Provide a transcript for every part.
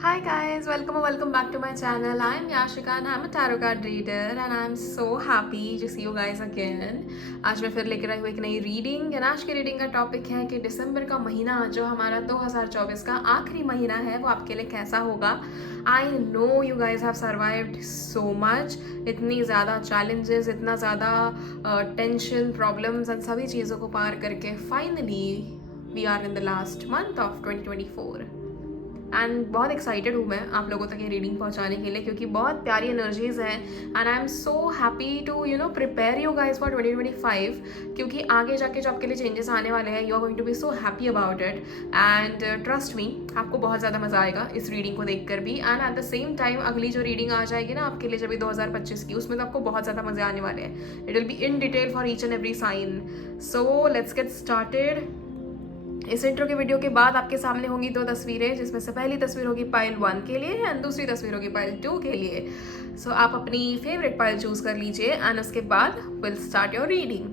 Hi guys, welcome or welcome back to my channel. I'm Yashika and I'm a tarot card reader and I'm so happy to see you guys again. आज मैं फिर लेकर आई हूँ एक नई reading और आज की रीडिंग का टॉपिक है कि दिसंबर का महीना जो हमारा 2024 का आखिरी महीना है वो आपके लिए कैसा होगा. I know you guys have survived so much. इतनी ज़्यादा चैलेंजेस, इतना ज़्यादा टेंशन, प्रॉब्लम्स एंड सभी चीज़ों को पार करके finally we are in the last month of 2024 and बहुत एक्साइटेड हूँ मैं आप लोगों तक ये रीडिंग पहुँचाने के लिए क्योंकि बहुत प्यारी एनर्जीज हैं and I am so happy to prepare you guys for 2025 क्योंकि आगे जाके जो आपके लिए चेंजेस आने वाले हैं you are going to be so happy about it and trust me आपको बहुत ज़्यादा मज़ा आएगा इस रीडिंग को देखकर भी. And at the same time अगली जो रीडिंग आ जाएगी ना आपके लिए जब 2025 की, उसमें तो आपको बहुत ज़्यादा मज़े आने वाले हैं. It will be in detail for each and every sign. So let's get started. इस इंट्रो के वीडियो के बाद आपके सामने होंगी दो तस्वीरें जिसमें से पहली तस्वीर होगी पाइल 1 के लिए एंड दूसरी तस्वीर होगी पाइल 2 के लिए. सो आप अपनी फेवरेट पाइल चूज कर लीजिए एंड उसके बाद will start your reading.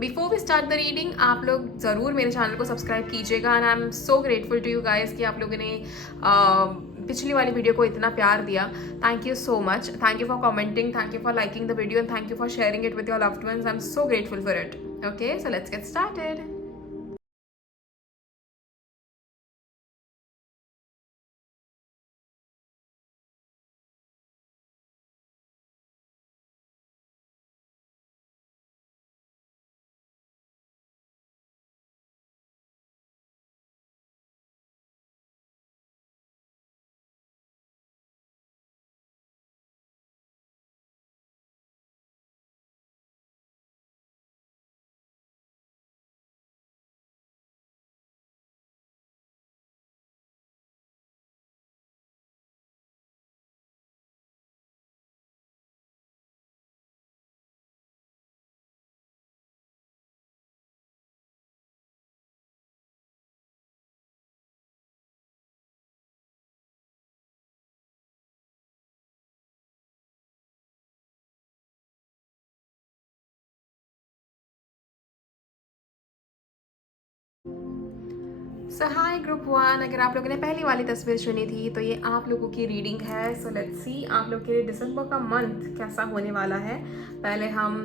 Before we start the reading आप लोग ज़रूर मेरे चैनल को सब्सक्राइब कीजिएगा and I am so grateful to you guys कि आप लोगों ने पिछली वाली वीडियो को इतना प्यार दिया. Thank you so much. Thank you for commenting, thank you for liking the video and thank you for sharing it with your loved ones. I am so grateful for it. Okay, so let's get started. So hi group 1, अगर आप लोगों ने पहली वाली तस्वीर चुनी थी तो ये आप लोगों की रीडिंग है. सो लेट्स सी आप लोग के लिए दिसंबर का मंथ कैसा होने वाला है. पहले हम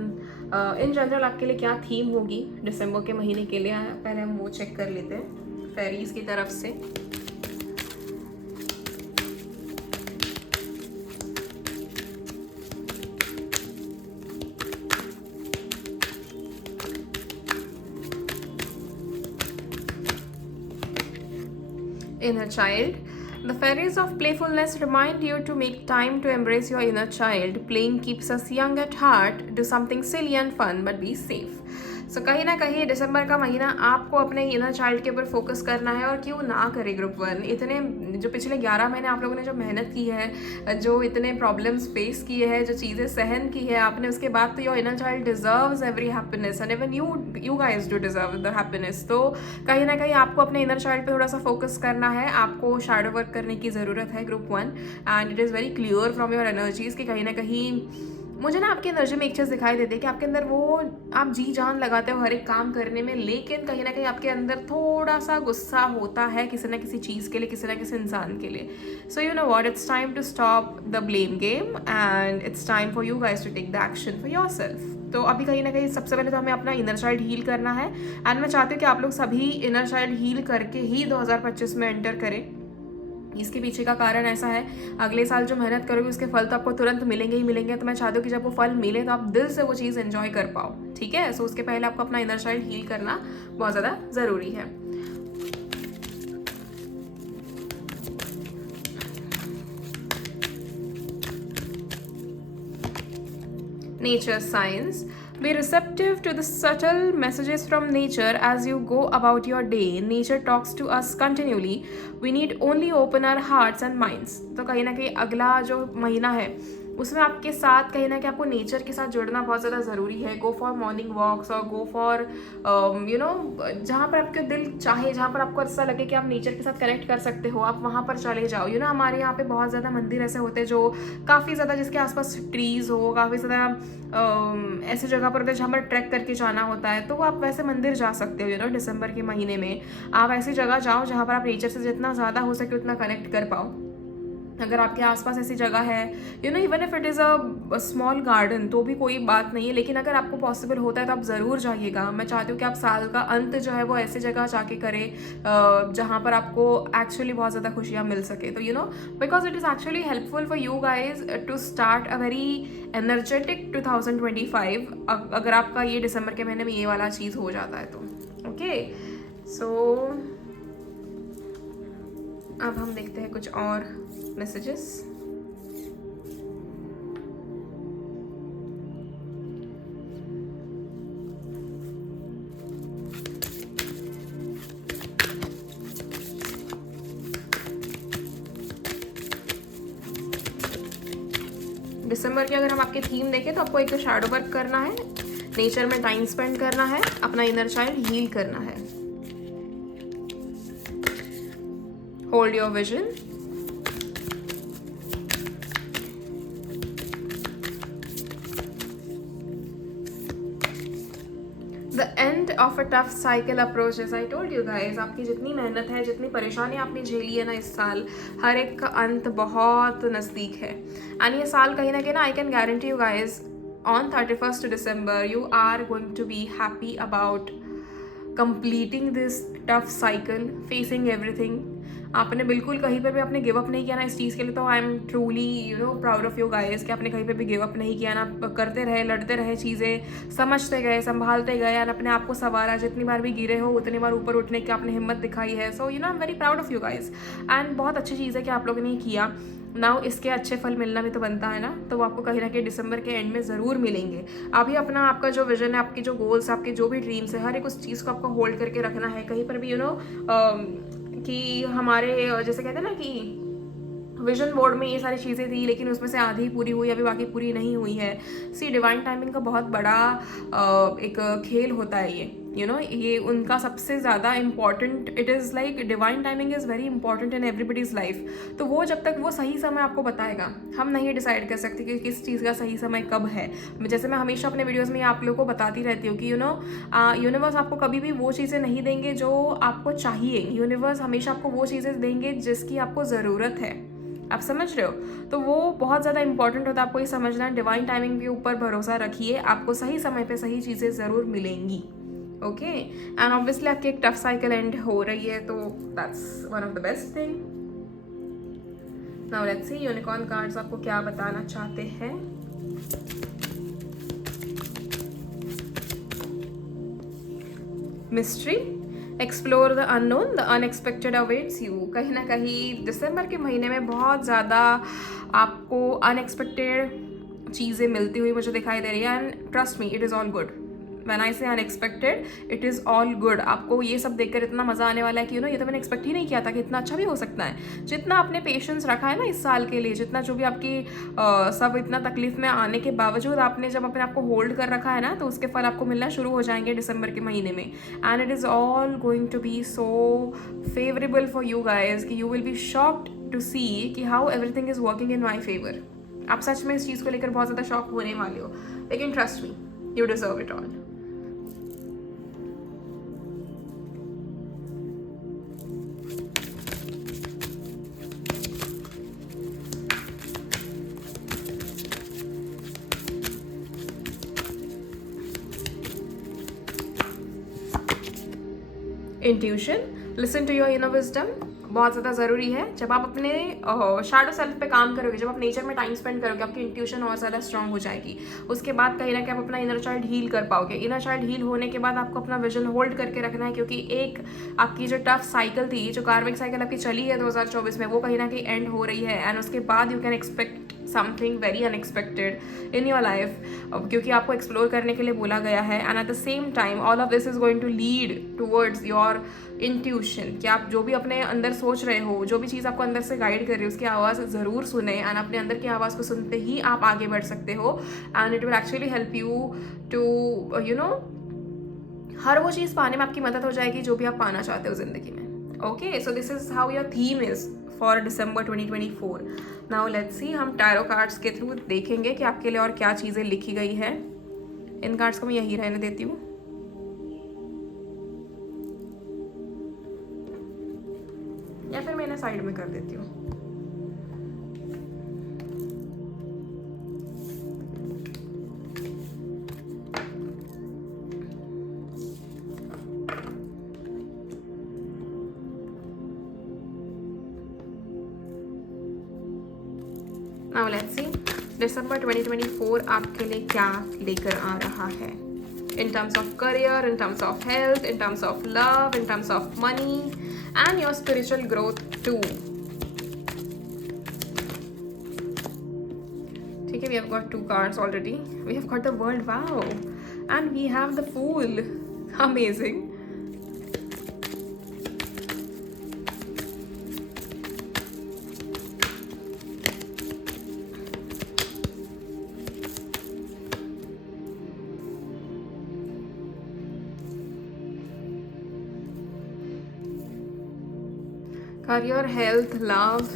इन जनरल आपके लिए क्या थीम होगी दिसंबर के महीने के लिए पहले हम वो चेक कर लेते हैं फेरीज की तरफ से. Inner child. The fairies of playfulness remind you to make time to embrace your inner child. Playing keeps us young at heart. Do something silly and fun, but be safe. सो कहीं ना कहीं दिसंबर का महीना आपको अपने इनर चाइल्ड के ऊपर focus करना है. और क्यों ना करे ग्रुप 1. इतने जो पिछले 11 महीने आप लोगों ने जो मेहनत की है, जो इतने प्रॉब्लम्स फेस किए हैं, जो चीज़ें सहन की है आपने, उसके बाद तो your inner child deserves every happiness and even you guys do deserve the happiness. तो कहीं ना कहीं आपको अपने इनर चाइल्ड पे थोड़ा सा फोकस करना है. आपको शैडो वर्क करने की ज़रूरत है group 1 and it is very clear from your energies कि कहीं ना कहीं मुझे ना आपकी एनर्जी में एक चीज़ दिखाई देती है कि आपके अंदर वो आप जी जान लगाते हो हर एक काम करने में, लेकिन कहीं ना कहीं आपके अंदर थोड़ा सा गुस्सा होता है किसी ना किसी चीज़ के लिए, किसी ना किसी इंसान के लिए. So you know what, it's time to stop the blame game and it's time for you guys to take the action for yourself. तो अभी कहीं ना कहीं सबसे पहले तो हमें अपना इनर चाइल्ड हील करना है एंड मैं चाहती हूँ कि आप लोग सभी इनर चाइल्ड हील करके ही 2025 में एंटर करें. इसके पीछे का कारण ऐसा है, अगले साल जो मेहनत करोगे उसके फल तो आपको तुरंत मिलेंगे ही मिलेंगे. तो मैं चाहती हूँ कि जब वो फल मिले तो आप दिल से वो चीज़ एंजॉय कर पाओ. ठीक है, सो उसके पहले आपको अपना इनर चाइल्ड हील करना बहुत ज़्यादा ज़रूरी है. Nature signs. Be receptive to the subtle messages from nature as you go about your day. Nature talks to us continually. We need only open our hearts and minds. तो कहीं ना कहीं अगला जो महीना है उसमें आपके साथ कहीं ना कहीं आपको नेचर के साथ जुड़ना बहुत ज़्यादा ज़रूरी है. गो फॉर मॉर्निंग वॉक्स और गो फॉर जहाँ पर आपके दिल चाहे, जहाँ पर आपको ऐसा लगे कि आप नेचर के साथ कनेक्ट कर सकते हो, आप वहाँ पर चले जाओ. हमारे यहाँ पे बहुत ज़्यादा मंदिर ऐसे होते हैं जो काफ़ी ज़्यादा जिसके आसपास ट्रीज़ हो, काफ़ी ज़्यादा ऐसी जगह पर होते हैं जहाँ पर ट्रैक करके जाना होता है. तो आप वैसे मंदिर जा सकते हो. दिसंबर के महीने में आप ऐसी जगह जाओ जहाँ पर आप नेचर से जितना ज़्यादा हो सके उतना कनेक्ट कर पाओ. अगर आपके आसपास ऐसी जगह है, you know, even if it is a small garden, तो भी कोई बात नहीं है, लेकिन अगर आपको पॉसिबल होता है तो आप ज़रूर जाइएगा। मैं चाहती हूँ कि आप साल का अंत जो है वो ऐसी जगह जाके करें जहाँ पर आपको एक्चुअली बहुत ज़्यादा खुशियाँ मिल सके। तो you know, because it is actually helpful for you guys to start a very energetic 2025 अगर आपका ये दिसंबर के महीने में ये वाला चीज़ हो जाता है तो। ओके, सो अब हम देखते हैं कुछ और मैसेजेस। दिसंबर की अगर हम आपके थीम देखें तो आपको एक तो शैडो वर्क करना है, नेचर में टाइम स्पेंड करना है, अपना इनर चाइल्ड हील करना है, hold your vision, the end of a tough cycle approaches. I told you guys, आपकी जितनी मेहनत है, जितनी परेशानी आपने झेली है ना इस साल, हर एक का अंत बहुत नज़दीक है। एंड ये साल कहीं ना कहीं ना, I can guarantee you guys, on 31st December you are going to be happy about completing this tough cycle, facing everything। आपने बिल्कुल कहीं पे भी आपने गिव अप नहीं किया ना इस चीज़ के लिए, तो I am truly you know proud of you guys कि आपने कहीं पे भी गिव अप नहीं किया ना, करते रहे, लड़ते रहे, चीज़ें समझते गए, संभालते गए, और अपने आप को संवारा। जितनी बार भी गिरे हो उतनी बार ऊपर उठने की आपने हिम्मत दिखाई है। सो you no, I am very proud of you guys, and बहुत अच्छी चीज़ है कि आप लोगों ने किया। नाउ इसके अच्छे फल मिलना भी तो बनता है ना, तो वो आपको कहीं ना कहीं दिसंबर के एंड में ज़रूर मिलेंगे। अभी अपना आपका जो विजन है, आपकी जो गोल्स, आपके जो भी ड्रीम्स है, हर एक उस चीज़ को आपको होल्ड करके रखना है। कहीं पर भी यू नो कि हमारे जैसे कहते हैं ना कि विजन बोर्ड में ये सारी चीज़ें थी, लेकिन उसमें से आधी पूरी हुई, अभी बाकी पूरी नहीं हुई है। सी, डिवाइन टाइमिंग का बहुत बड़ा एक खेल होता है ये, यू नो, ये उनका सबसे ज़्यादा important, it is like divine timing is very important in everybody's life. तो वो जब तक वो सही समय आपको बताएगा, हम नहीं डिसाइड कर सकते कि किस चीज़ का सही समय कब है। जैसे मैं हमेशा अपने वीडियोज़ में आप लोगों को बताती रहती हूँ कि यू नो, यूनिवर्स आपको कभी भी वो चीज़ें नहीं देंगे जो आपको चाहिए। यूनिवर्स हमेशा आपको वो चीज़ें देंगे जिसकी आपको ज़रूरत है। आप समझ रहे हो? तो वो बहुत ज़्यादा इंपॉर्टेंट होता है, आपको ये समझना है। डिवाइन टाइमिंग के ऊपर भरोसा रखिए, आपको सही समय पे सही चीज़ें ज़रूर मिलेंगी। ओके, एंड ऑब्वियसली आपकी एक टफ साइकिल एंड हो रही है, तो that's one of the best thing. Now let's C unicorn cards आपको क्या बताना चाहते हैं। Mystery, explore the unknown, the unexpected awaits you. कहीं ना कहीं दिसंबर के महीने में बहुत ज़्यादा आपको अनएक्सपेक्टेड चीज़ें मिलती हुई मुझे दिखाई दे रही है, and trust me, it is all good. When I say unexpected, it is all good. आपको ये सब देखकर इतना मज़ा आने वाला है कि यू नो, ये तो मैंने एक्सपेक्ट ही नहीं किया था कि इतना अच्छा भी हो सकता है। जितना आपने पेशेंस रखा है ना इस साल के लिए, जितना जो भी आपकी सब इतना तकलीफ में आने के बावजूद आपने जब अपने आप को होल्ड कर रखा है ना, तो उसके फल आपको मिलना शुरू हो जाएंगे दिसंबर के महीने में। And it is all going to be so favourable for you guys कि you will be shocked to see कि how everything is working in my favour. आप सच में इस चीज़ को लेकर बहुत ज़्यादा शॉक होने वाले हो, लेकिन trust me, you deserve it all. Intuition, listen to your inner wisdom, बहुत ज़्यादा ज़रूरी है। जब आप अपने शैडो सेल्फ पे काम करोगे, जब आप नेचर में टाइम स्पेंड करोगे, आपकी इंट्यूशन और ज़्यादा स्ट्रांग हो जाएगी। उसके बाद कहीं ना कहीं आप अपना इनर चाइल्ड हील कर पाओगे। इनर चाइल्ड हील होने के बाद आपको अपना विजन होल्ड करके रखना है, क्योंकि एक आपकी जो टफ साइकिल थी, जो कार्मिक साइकिल आपकी चली है 2024 में, वो कहीं ना कहीं एंड हो रही है। एंड उसके बाद you can expect something very unexpected in your life, क्योंकि आपको एक्सप्लोर करने के लिए बोला गया है। And at the same time all of this is going to lead towards your intuition, कि आप जो भी अपने अंदर सोच रहे हो, जो भी चीज़ आपको अंदर से गाइड कर रही है, उसकी आवाज़ ज़रूर सुने। एंड अपने अंदर की आवाज़ को सुनते ही आप आगे बढ़ सकते हो, and it will actually help you to you know, हर वो चीज़ पाने में आपकी मदद हो जाएगी जो भी आप पाना चाहते हो ज़िंदगी में। Okay, so this is how your theme is for December 2024। Now let's सी, हम टैरो कार्ड्स के थ्रू देखेंगे कि आपके लिए और क्या चीज़ें लिखी गई है। इन कार्ड्स को मैं यही रहने देती हूँ। या फिर मैं इन्हें साइड में कर देती हूँ। नाउ लेट्स सी दिसंबर 2024 आपके लिए क्या लेकर आ रहा है in terms of career, in terms of health, in terms of love, in terms of money and your spiritual growth too. ठीक है, we have got 2 cards already. We have got the world, wow, and we have the fool. Amazing. Career, health, love,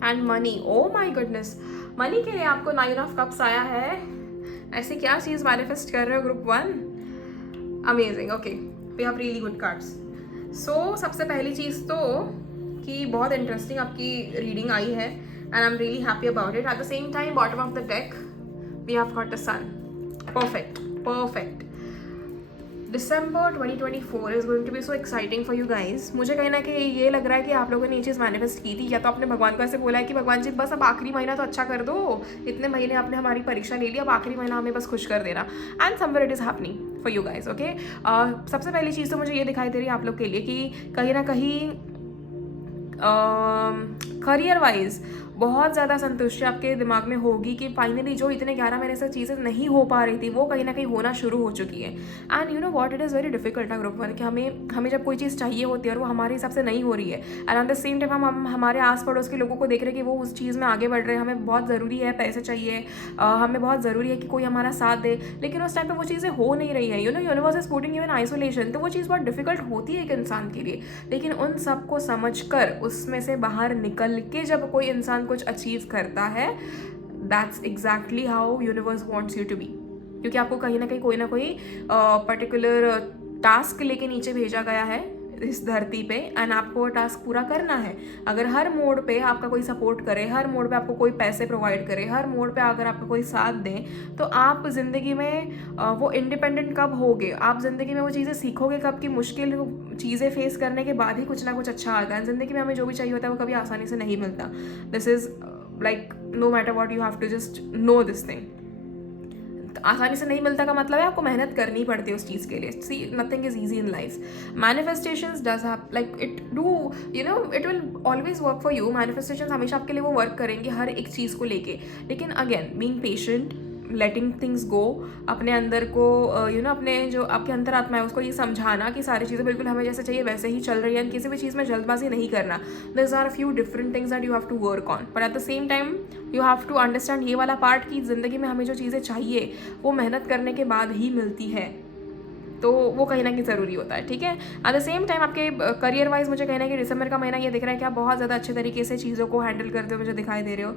and money. Oh my goodness, money के लिए आपको 9 of cups आया है. ऐसी क्या चीज़ manifest कर रहे हो group 1? Amazing. Okay, we have really good cards. सो सबसे पहली चीज़ तो कि बहुत इंटरेस्टिंग आपकी रीडिंग आई है and I am really happy about it. At the same time bottom of the deck we have got the sun. Perfect, perfect. December 2024 is going to be so exciting for you guys. मुझे कहीं ना कहीं ये लग रहा है कि आप लोगों ने ये चीज़ मैनिफेस्ट की थी, या तो आपने भगवान को ऐसे बोला है कि भगवान जी बस अब आखिरी महीना तो अच्छा कर दो, इतने महीने आपने हमारी परीक्षा ले ली, अब आखिरी महीना हमें बस खुश कर देना. And somewhere it is happening for you guys. Okay, सबसे पहली चीज़ तो मुझे ये दिखाई दे रही है आप लोग के लिए कि कहीं ना कहीं करियर वाइज बहुत ज़्यादा संतुष्टि आपके दिमाग में होगी कि फाइनली जो इतने 11 महीने से चीज़ें नहीं हो पा रही थी वो कहीं ना कहीं होना शुरू हो चुकी है. And you know what, it is very difficult है ग्रुप 1 कि हमें जब कोई चीज़ चाहिए होती है और वो हमारे हिसाब से नहीं हो रही है, and at the same time हम हमारे आस पड़ोस के लोगों को देख रहे हैं कि वो उस चीज़ में आगे बढ़ रहे हैं, हमें बहुत ज़रूरी है, पैसे चाहिए, हमें बहुत ज़रूरी है कि कोई हमारा साथ दे, लेकिन उस टाइम पर वो चीज़ें हो नहीं रही है. You know, universe is putting you in isolation. तो वो चीज़ बहुत डिफिकल्ट होती है एक इंसान के लिए, लेकिन उन सबको समझ कर उसमें से बाहर निकल के जब कोई इंसान कुछ अचीव करता है, that's exactly how universe wants you to be. क्योंकि आपको कहीं ना कोई पर्टिकुलर टास्क लेके नीचे भेजा गया है इस धरती पे, एंड आपको टास्क पूरा करना है. अगर हर मोड पे आपका कोई सपोर्ट करे, हर मोड पे आपको कोई पैसे प्रोवाइड करे, हर मोड पे अगर आपको कोई साथ दे, तो आप ज़िंदगी में वो इंडिपेंडेंट कब होगे, आप ज़िंदगी में वो चीज़ें सीखोगे कब कि मुश्किल चीज़ें फेस करने के बाद ही कुछ ना कुछ अच्छा आता है. ज़िंदगी में हमें जो भी चाहिए होता है वो कभी आसानी से नहीं मिलता. This is like no matter what, you have to just know this thing. आसानी से नहीं मिलता का मतलब है आपको मेहनत करनी पड़ती है उस चीज़ के लिए. See, nothing is easy in life. Manifestations does have like it do, you know, it will always work for you. Manifestations हमेशा आपके लिए वो वर्क करेंगे हर एक चीज़ को लेके, लेकिन अगेन बीइंग पेशेंट, लेटिंग थिंग्स गो, अपने अंदर को यू नो अपने जो आपके अंतरात्मा है उसको ये समझाना कि सारी चीज़ें बिल्कुल हमें जैसे चाहिए वैसे ही चल रही है, किसी भी चीज़ में जल्दबाजी नहीं करना. This are few different things that you have to work on, but at the same time you have to understand ये वाला पार्ट कि ज़िंदगी में हमें जो चीज़ें चाहिए वो मेहनत करने के बाद ही मिलती है, तो वो कहीं ना कहीं ज़रूरी होता है. ठीक है, एट द सेम टाइम आपके करियर वाइज मुझे कहीं ना कहीं दिसंबर का महीना ये दिख रहा है कि आप बहुत ज़्यादा अच्छे तरीके से चीज़ों को हैंडल करते हुए मुझे दिखाई दे रहे हो.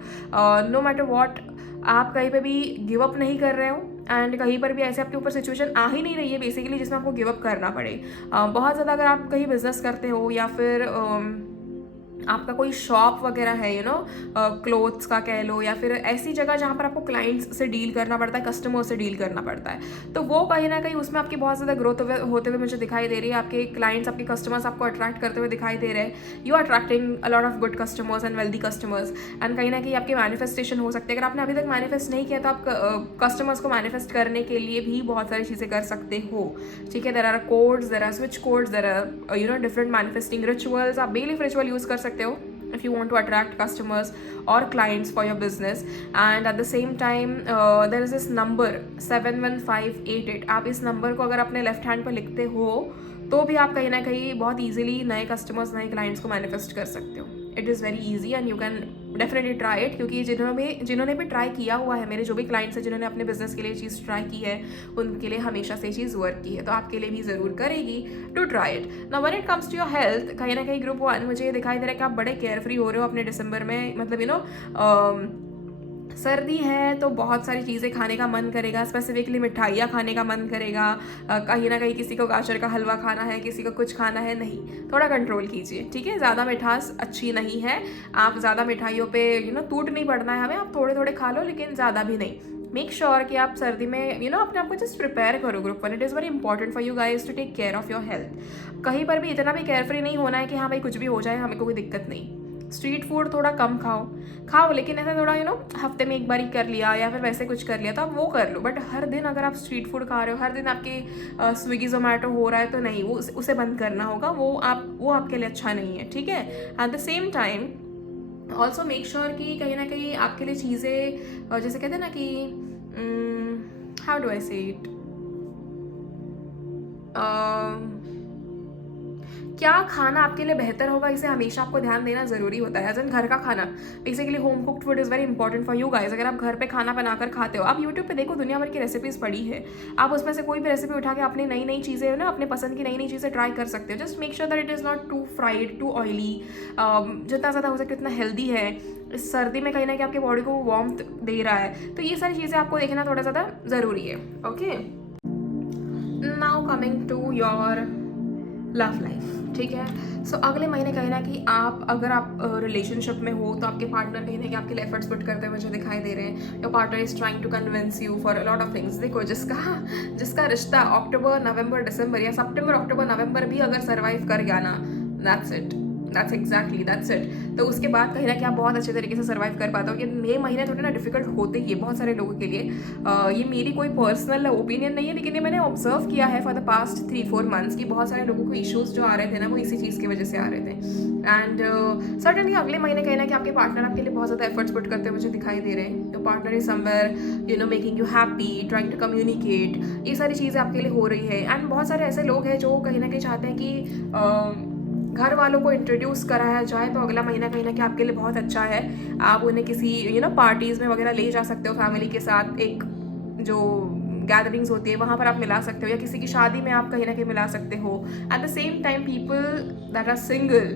नो मैटर वॉट, आप कहीं पे भी गिव अप नहीं कर रहे हो, एंड कहीं पर भी ऐसे आपके ऊपर सिचुएशन आ ही नहीं रही है बेसिकली जिसमें आपको गिव अप करना पड़े. बहुत ज़्यादा अगर आप कहीं बिजनेस करते हो या फिर आपका कोई शॉप वगैरह है, यू नो, क्लोथ्स का कह लो, या फिर ऐसी जगह जहाँ पर आपको क्लाइंट्स से डील करना पड़ता है, कस्टमर से डील करना पड़ता है, तो वो कहीं ना कहीं उसमें आपकी बहुत ज़्यादा ग्रोथ होते हुए मुझे दिखाई दे रही है. आपके क्लाइंट्स, आपके कस्टमर्स आपको अट्रैक्ट करते हुए दिखाई दे रहे हैं. You are attracting a lot of good customers and wealthy customers, and कहीं ना कहीं आपके मैनिफेस्टेशन हो सकते हैं. अगर आपने अभी तक मैनिफेस्ट नहीं किया तो आप कस्टमर्स को मैनिफेस्ट करने के लिए भी बहुत सारी चीज़ें कर सकते हो. ठीक है, there are codes, there are switch codes, there are you know different manifesting rituals. आप बेलीफ रिचुअल यूज़ कर सकते हो if you want to attract customers or clients for your business. And at the same time there is this number 71588. आप इस number को अगर अपने left hand पर लिखते हो तो भी आप कहीं ना कहीं बहुत ईजिली नए कस्टमर्स, नए क्लाइंट्स को मैनिफेस्ट कर सकते हो. It is very easy and you can definitely try it, क्योंकि जिन्होंने भी ट्राई किया हुआ है, मेरे जो भी क्लाइंट्स हैं जिन्होंने अपने बिजनेस के लिए चीज़ ट्राई की है, उनके लिए हमेशा से चीज़ वर्क की है, तो आपके लिए भी ज़रूर करेगी. To try it. Now when it comes to your health, कहीं ना कहीं ग्रुप 1 मुझे ये दिखाई दे रहा है कि आप बड़े केयरफ्री हो रहे हो अपने दिसंबर में. मतलब यू नो सर्दी है तो बहुत सारी चीज़ें खाने का मन करेगा, स्पेसिफिकली मिठाइयाँ खाने का मन करेगा. कहीं ना कहीं किसी को गाजर का हलवा खाना है, किसी को कुछ खाना है. नहीं, थोड़ा कंट्रोल कीजिए. ठीक है, ज़्यादा मिठास अच्छी नहीं है. आप ज़्यादा मिठाइयों पे यू नो टूट नहीं पड़ना है हमें. आप थोड़े थोड़े खा लो, लेकिन ज़्यादा भी नहीं. मेक श्योर कि आप सर्दी में अपने आप को जस्ट प्रिपेयर करो group 1. It is very important for you guys to take care of your health. कहीं पर भी इतना भी केयर फ्री नहीं होना है कि हाँ भाई कुछ भी हो जाए, हमें कोई दिक्कत नहीं. स्ट्रीट फूड थोड़ा कम खाओ लेकिन ऐसा थोड़ा हफ्ते में एक बार ही कर लिया या फिर वैसे कुछ कर लिया तो आप वो कर लो. बट हर दिन अगर आप स्ट्रीट फूड खा रहे हो, हर दिन आपके स्विगी जोमेटो हो रहा है तो नहीं, वो उसे बंद करना होगा. वो आपके लिए अच्छा नहीं है, ठीक है. At the same time also make sure कि कहीं ना कहीं आपके लिए चीज़ें जैसे कहते हैं ना कि हाउ डू आई से इट, क्या खाना आपके लिए बेहतर होगा, इसे हमेशा आपको ध्यान देना ज़रूरी होता है. एज एन घर का खाना, basically home cooked food is very important for you guys. अगर आप घर पे खाना बनाकर खाते हो, आप यूट्यूब पे देखो, दुनिया भर की रेसिपीज़ पड़ी है. आप उसमें से कोई भी रेसिपी उठा के अपनी नई नई चीज़ें अपने पसंद की नई नई चीज़ें ट्राई कर सकते हो. Just make sure that it is not too fried, too oily. जितना ज़्यादा हो सके उतना हेल्दी है. इस सर्दी में कहीं ना कहीं आपकी बॉडी को वार्मथ दे रहा है, तो ये सारी चीज़ें आपको देखना थोड़ा ज़्यादा ज़रूरी है. Okay, now coming to your love life, ठीक है. सो अगले महीने कहीं ना कहीं अगर आप रिलेशनशिप में हो तो आपके पार्टनर कहीं ना कहीं आपके लिए एफर्ट्स पुट करते हुए मुझे दिखाई दे रहे हैं. Your partner is trying to convince you for a lot of things. देखो, जिसका रिश्ता अक्टूबर नवंबर दिसंबर या सितंबर अक्टूबर नवंबर भी अगर सर्वाइव कर गया ना, that's it, that's exactly that's it. तो उसके बाद कहीं ना कहीं आप बहुत अच्छे तरीके से सर्वाइव कर पाते हो. ये महीने थोड़े ना डिफिकल्ट होते ही है बहुत सारे लोगों के लिए. ये मेरी कोई पर्सनल ओपिनियन नहीं है, लेकिन ये मैंने ऑब्जर्व किया है फॉर द पास्ट 3-4 मंथ्स कि बहुत सारे लोगों को इश्यूज जो आ रहे थे ना, वो इसी चीज़ की वजह से आ रहे थे. एंड सर्टनली अगले महीने कहीं ना कि आपके पार्टनर आपके लिए बहुत ज़्यादा एफर्ट्स पुट करते हुए मुझे दिखाई दे रहे हैं. Your partner is somewhere making you happy, trying to communicate. ये सारी चीज़ें आपके लिए हो रही है. एंड बहुत सारे ऐसे लोग हैं जो कहीं ना कहीं चाहते हैं कि घर वालों को इंट्रोड्यूस कराया जाए. तो अगला महीना कहीं ना कहीं आपके लिए बहुत अच्छा है. आप उन्हें किसी पार्टीज़ में वगैरह ले जा सकते हो फैमिली के साथ. एक जो गैदरिंग्स होती है वहाँ पर आप मिला सकते हो, या किसी की शादी में आप कहीं ना कहीं मिला सकते हो. At the same time people that are single,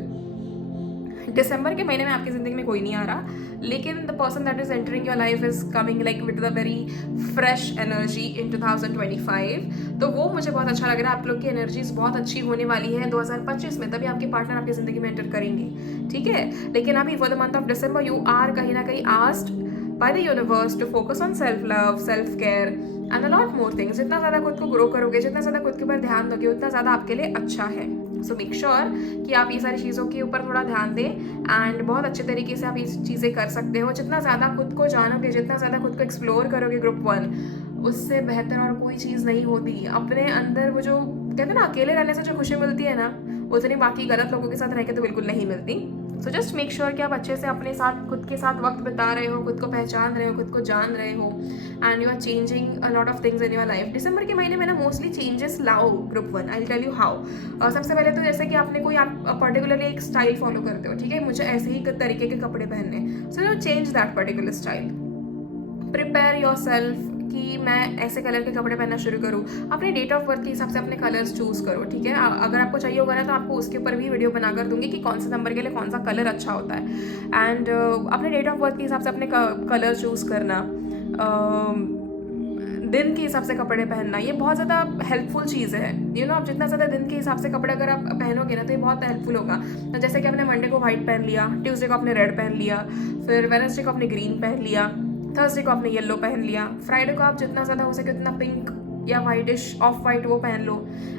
दिसंबर के महीने में आपकी ज़िंदगी में कोई नहीं आ रहा, लेकिन the person that is entering your life is coming like with the very fresh energy in 2025. तो वो मुझे बहुत अच्छा लग रहा है. आप लोग की एनर्जीज बहुत अच्छी होने वाली है 2025 में, तभी आपके पार्टनर आपकी ज़िंदगी में एंटर करेंगे, ठीक है. लेकिन अभी for the month of December you are कहीं ना कहीं asked by the universe to focus on self love, self care and a lot more things. जितना ज़्यादा खुद को ग्रो करोगे, जितना ज़्यादा खुद के ऊपर ध्यान दोगे, उतना ज़्यादा आपके लिए अच्छा है. सो मेक श्योर कि आप ये सारी चीज़ों के ऊपर थोड़ा ध्यान दें. एंड बहुत अच्छे तरीके से आप ये चीज़ें कर सकते हो. जितना ज़्यादा खुद को जानोगे, जितना ज़्यादा खुद को एक्सप्लोर करोगे ग्रुप 1, उससे बेहतर और कोई चीज़ नहीं होती. अपने अंदर वो जो कहते हैं ना, अकेले रहने से जो खुशी मिलती है ना, उतनी बाकी गलत लोगों के साथ रह के तो बिल्कुल नहीं मिलती. सो जस्ट मेक श्योर कि आप अच्छे से अपने साथ, खुद के साथ वक्त बिता रहे हो, खुद को पहचान रहे हो, खुद को जान रहे हो. And you are changing a lot of things in your life. दिसंबर के महीने में ना मोस्टली चेंजेस लाओ group 1. I will tell you how. सबसे पहले तो जैसे कि आपने कोई आप पर्टिकुलरली एक स्टाइल फॉलो करते हो, ठीक है, मुझे ऐसे ही तरीके के कपड़े पहनने. So you change that particular style. Prepare your self कि मैं ऐसे कलर के कपड़े पहनना शुरू करूँ. अपने डेट ऑफ बर्थ के हिसाब से अपने कलर्स चूज़ करो, ठीक है. अगर आपको चाहिए होगा ना तो आपको उसके ऊपर भी वीडियो बनाकर दूंगी कि कौन से नंबर के लिए कौन सा कलर अच्छा होता है. एंड अपने डेट ऑफ बर्थ के हिसाब से अपने कलर चूज़ करना, दिन के हिसाब से कपड़े पहनना, ये बहुत ज़्यादा हेल्पफुल चीज़ है. आप जितना ज़्यादा दिन के हिसाब से कपड़े अगर आप पहनोगे ना तो ये बहुत हेल्पफुल होगा. तो जैसे कि आपने मंडे को वाइट पहन लिया, ट्यूसडे को आपने रेड पहन लिया, फिर वेडनेसडे को आपने ग्रीन पहन लिया, थर्सडे को आपने येलो पहन लिया, फ्राइडे को आप जितना ज़्यादा हो सके उतना पिंक या वाइटिश ऑफ वाइट वो पहन लो.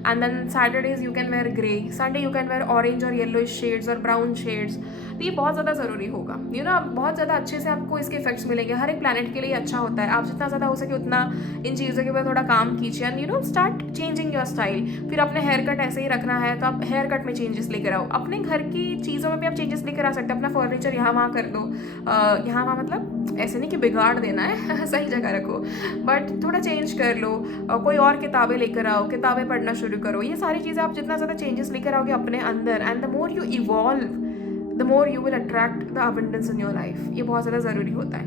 And then Saturdays you can wear grey, Sunday you can wear orange और येलोइश शेड्स और ब्राउन शेड्स. तो ये बहुत ज़्यादा ज़रूरी होगा. बहुत ज़्यादा अच्छे से आपको इसके इफेक्ट्स मिलेंगे. हर एक प्लैनेट के लिए अच्छा होता है. आप जितना ज़्यादा हो सके उतना इन चीज़ों के ऊपर थोड़ा काम कीजिए. And start changing your style. फिर अपने हेयर कट ऐसे ही रखना है तो आप हेयर कट में चेंजेस लेकर आओ. अपने घर की चीज़ों में भी आप चेंजेस लेकर आ सकते हो. अपना फर्नीचर यहाँ वहाँ कर दो. यहाँ वहाँ मतलब ऐसे नहीं कि बिगाड़ देना है सही जगह रखो, बट थोड़ा चेंज कर लो. कोई और किताबें लेकर आओ, किताबें पढ़ना शुरू करो. ये सारी चीज़ें आप जितना ज़्यादा चेंजेस लेकर आओगे अपने अंदर, and the more you evolve, the more you will attract the abundance in your life. ये बहुत ज़्यादा ज़रूरी होता है.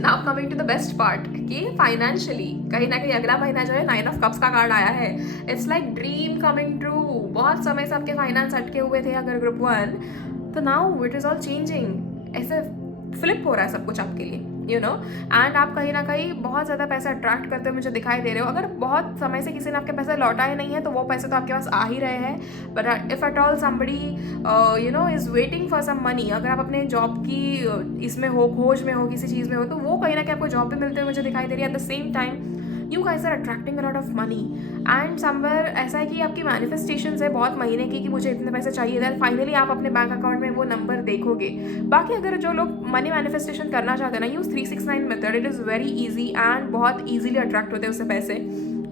Now coming to the best part कि फाइनेंशियली कहीं ना कहीं अगला महीना जो है 9 ऑफ कप्स का कार्ड आया है. It's like dream coming true. बहुत समय से आपके फाइनेंस अटके हुए थे अगर ग्रुप 1, तो now it is all changing. ऐसे फ्लिप हो रहा है सब कुछ आपके लिए. यू नो, एंड आप कहीं ना कहीं बहुत ज़्यादा पैसे अट्रैक्ट करते हुए मुझे दिखाई दे रहे हो। अगर बहुत समय से किसी ने आपके पैसे लौटाए नहीं है तो वो पैसे तो आपके पास आ ही रहे हैं, but if at all somebody you know is waiting for some money, अगर आप अपने जॉब की इसमें हो, खोज में हो, किसी चीज़ में हो, तो वो कहीं ना कहीं आपको जॉब भी मिलते हुए मुझे दिखाई दे रही है। At the same time you guys are attracting a lot of money, and somewhere ऐसा है कि आपकी मैनिफेस्टेशन है बहुत महीने की कि मुझे इतने पैसे चाहिए, देन फाइनली आप अपने बैंक अकाउंट में वो नंबर देखोगे। बाकी अगर जो लोग मनी मैनिफेस्टेशन करना चाहते हैं ना, use 369 method, it is very easy and बहुत ईजिली अट्रैक्ट होते हैं उससे पैसे।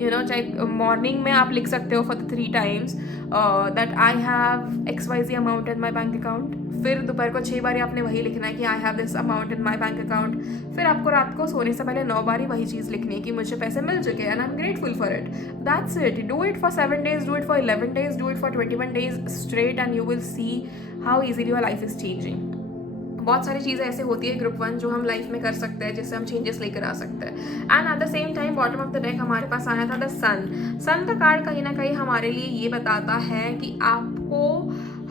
यू नो, चाहे मॉर्निंग में आप लिख सकते हो for the 3 times that I have XYZ amount in my bank account, फिर दोपहर को 6 बार आपने वही लिखना है कि I have this amount in my bank account, फिर आपको रात को सोने से पहले 9 बार ही वही चीज़ लिखनी है कि मुझे पैसे मिल चुके हैं and I am grateful for it. That's it. Do it for 7 days, do it for 11 days, do it for 21 days straight and you will see how easily your life is changing. बहुत सारी चीज़ें ऐसे होती है group 1 जो हम life में कर सकते हैं, जिससे हम चेंजेस लेकर आ सकते हैं। And at the same time bottom of the deck हमारे पास आया था द सन। सन का कार्ड कहीं ना कहीं हमारे लिए ये बताता है कि आपको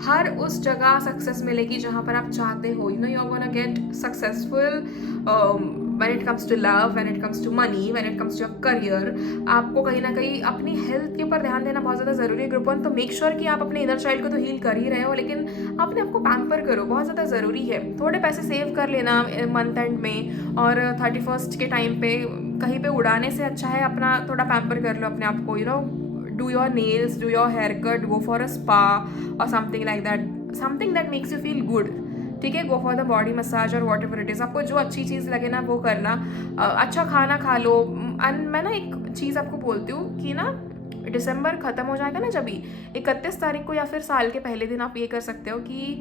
हर उस जगह सक्सेस मिलेगी जहाँ पर आप चाहते हो। You know, you are gonna get successful when it comes to love, when it comes to money, when it comes to your career। आपको कहीं ना कहीं अपनी हेल्थ के ऊपर ध्यान देना बहुत ज़्यादा ज़रूरी है ग्रुप 1। तो मेक श्योर कि आप अपने इनर चाइल्ड को तो हील कर ही रहे हो, लेकिन अपने आपको पैम्पर करो, बहुत ज़्यादा ज़रूरी है। थोड़े पैसे सेव कर लेना मंथ एंड में, और 31st के टाइम पे कहीं पे उड़ाने से अच्छा है अपना थोड़ा पैम्पर कर लो अपने आप को। You know, do your nails, do your haircut, go for a spa और something like that, something that makes you feel good. ठीक है, go for the body massage और वॉट एवर इट इज़, आपको जो अच्छी चीज़ लगे ना वो करना। अच्छा खाना खा लो। एंड मैं ना एक चीज़ आपको बोलती हूँ कि ना, दिसंबर ख़त्म हो जाएगा ना, जब भी 31 तारीख को या फिर साल के पहले दिन आप ये कर सकते हो कि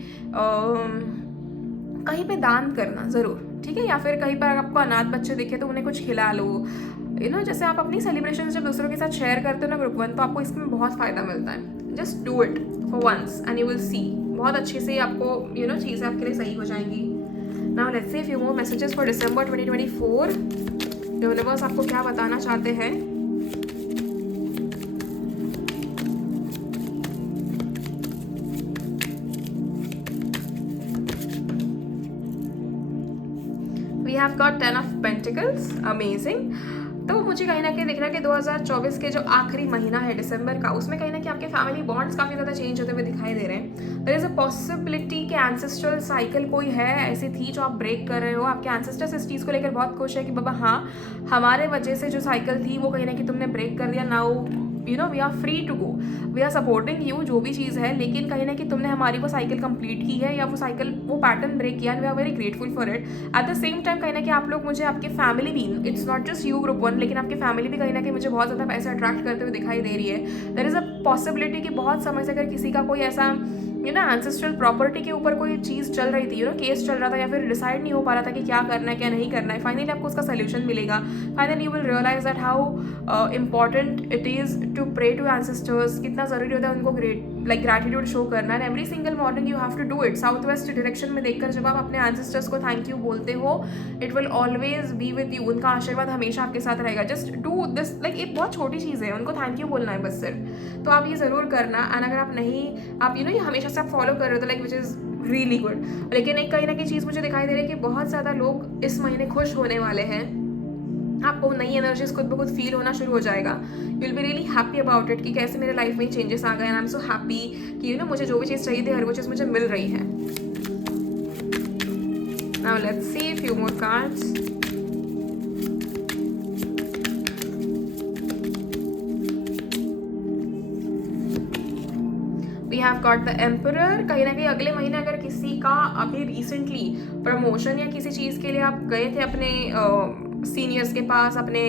कहीं पे दान करना ज़रूर, ठीक है, या फिर कहीं पर आपको अनाथ बच्चे दिखे तो उन्हें कुछ खिला लो। यू नो, जैसे आप अपनी सेलिब्रेशन जब दूसरों के साथ शेयर करते हो ना ग्रुप 1, तो आपको इसमें बहुत फ़ायदा मिलता है। Just do it for once and you will see, बहुत अच्छे से आपको यू नो चीज़ें आपके लिए सही हो जाएंगी। Now let's see few more messages for December 2024। Universe आपको क्या बताना चाहते हैं। We have got 10 of Pentacles, amazing. तो मुझे कहीं ना कहीं दिख रहा है कि 2024 के जो आखिरी महीना है दिसंबर का, उसमें कहीं ना कहीं आपके फैमिली बॉन्ड्स काफ़ी ज़्यादा चेंज होते हुए दिखाई दे रहे हैं। देयर इज़ अ पॉसिबिलिटी कि एंसेस्ट्रल साइकिल कोई है ऐसी थी जो आप ब्रेक कर रहे हो। आपके एंसेस्टर्स इस चीज़ को लेकर बहुत खुश है कि बाबा हाँ, हमारे वजह से जो साइकिल थी वो कहीं ना कहीं तुमने ब्रेक कर दिया। Now you know we are free to go, we are supporting you, जो भी चीज़ है, लेकिन कहीं ना कहीं तुमने हमारी वो साइकिल कंप्लीट की है या वो साइकिल, वो पैटर्न ब्रेक किया, and we are very grateful for it. At the same time कहीं ना कहीं आप लोग मुझे, आपके फैमिली भी, it's not just you group 1, लेकिन आपकी फैमिली भी कहीं ना कहीं मुझे बहुत ज़्यादा पैसे अट्रैक्ट करते हुए दिखाई दे रही है। देयर इज़ अ पॉसिबिलिटी कि बहुत समय से अगर किसी का कोई ऐसा यू नो एंसेस्ट्रल प्रॉपर्टी के ऊपर कोई चीज़ चल रही थी, यू नो केस चल रहा था, या फिर डिसाइड नहीं हो पा रहा था कि क्या करना है क्या नहीं करना है, फाइनली आपको उसका सोल्यूशन मिलेगा। Finally you will realize that how important it is to pray to ancestors, कितना ज़रूरी होता है उनको ग्रैटिट्यूड शो करना। And every single morning you have to do it. South west direction में देखकर जब आप अपने एंसेस्टर्स को थैंक यू बोलते हो, it will always be with you, उनका आशीर्वाद हमेशा आपके साथ रहेगा। जस्ट डू दिस, लाइक एक बहुत छोटी चीज़ है, उनको थैंक यू बोलना है बस सिर्फ। तो आप ये ज़रूर करना। एंड अगर आप नहीं, आप यू नो ये हमेशा से आप फॉलो कर रहे हो तो like which is really good. लेकिन एक कहीं ना कहीं चीज़ मुझे दिखाई दे रही है कि बहुत ज़्यादा लोग इस महीने खुश होने वाले हैं। आपको नई एनर्जीज खुद ब खुद फील होना शुरू हो जाएगा। You will be really happy about it कि कैसे मेरे लाइफ में चेंजेस आ गए, and I am so happy कि यू नो मुझे जो भी चीज़ चाहिए थी हर वो चीज़ मुझे मिल रही है। Now let's see few more cards. We have got the emperor. कहीं ना कहीं अगले महीने अगर किसी का अभी रिसेंटली प्रमोशन या किसी चीज़ के लिए आप गए थे अपने सीनियर्स के पास, अपने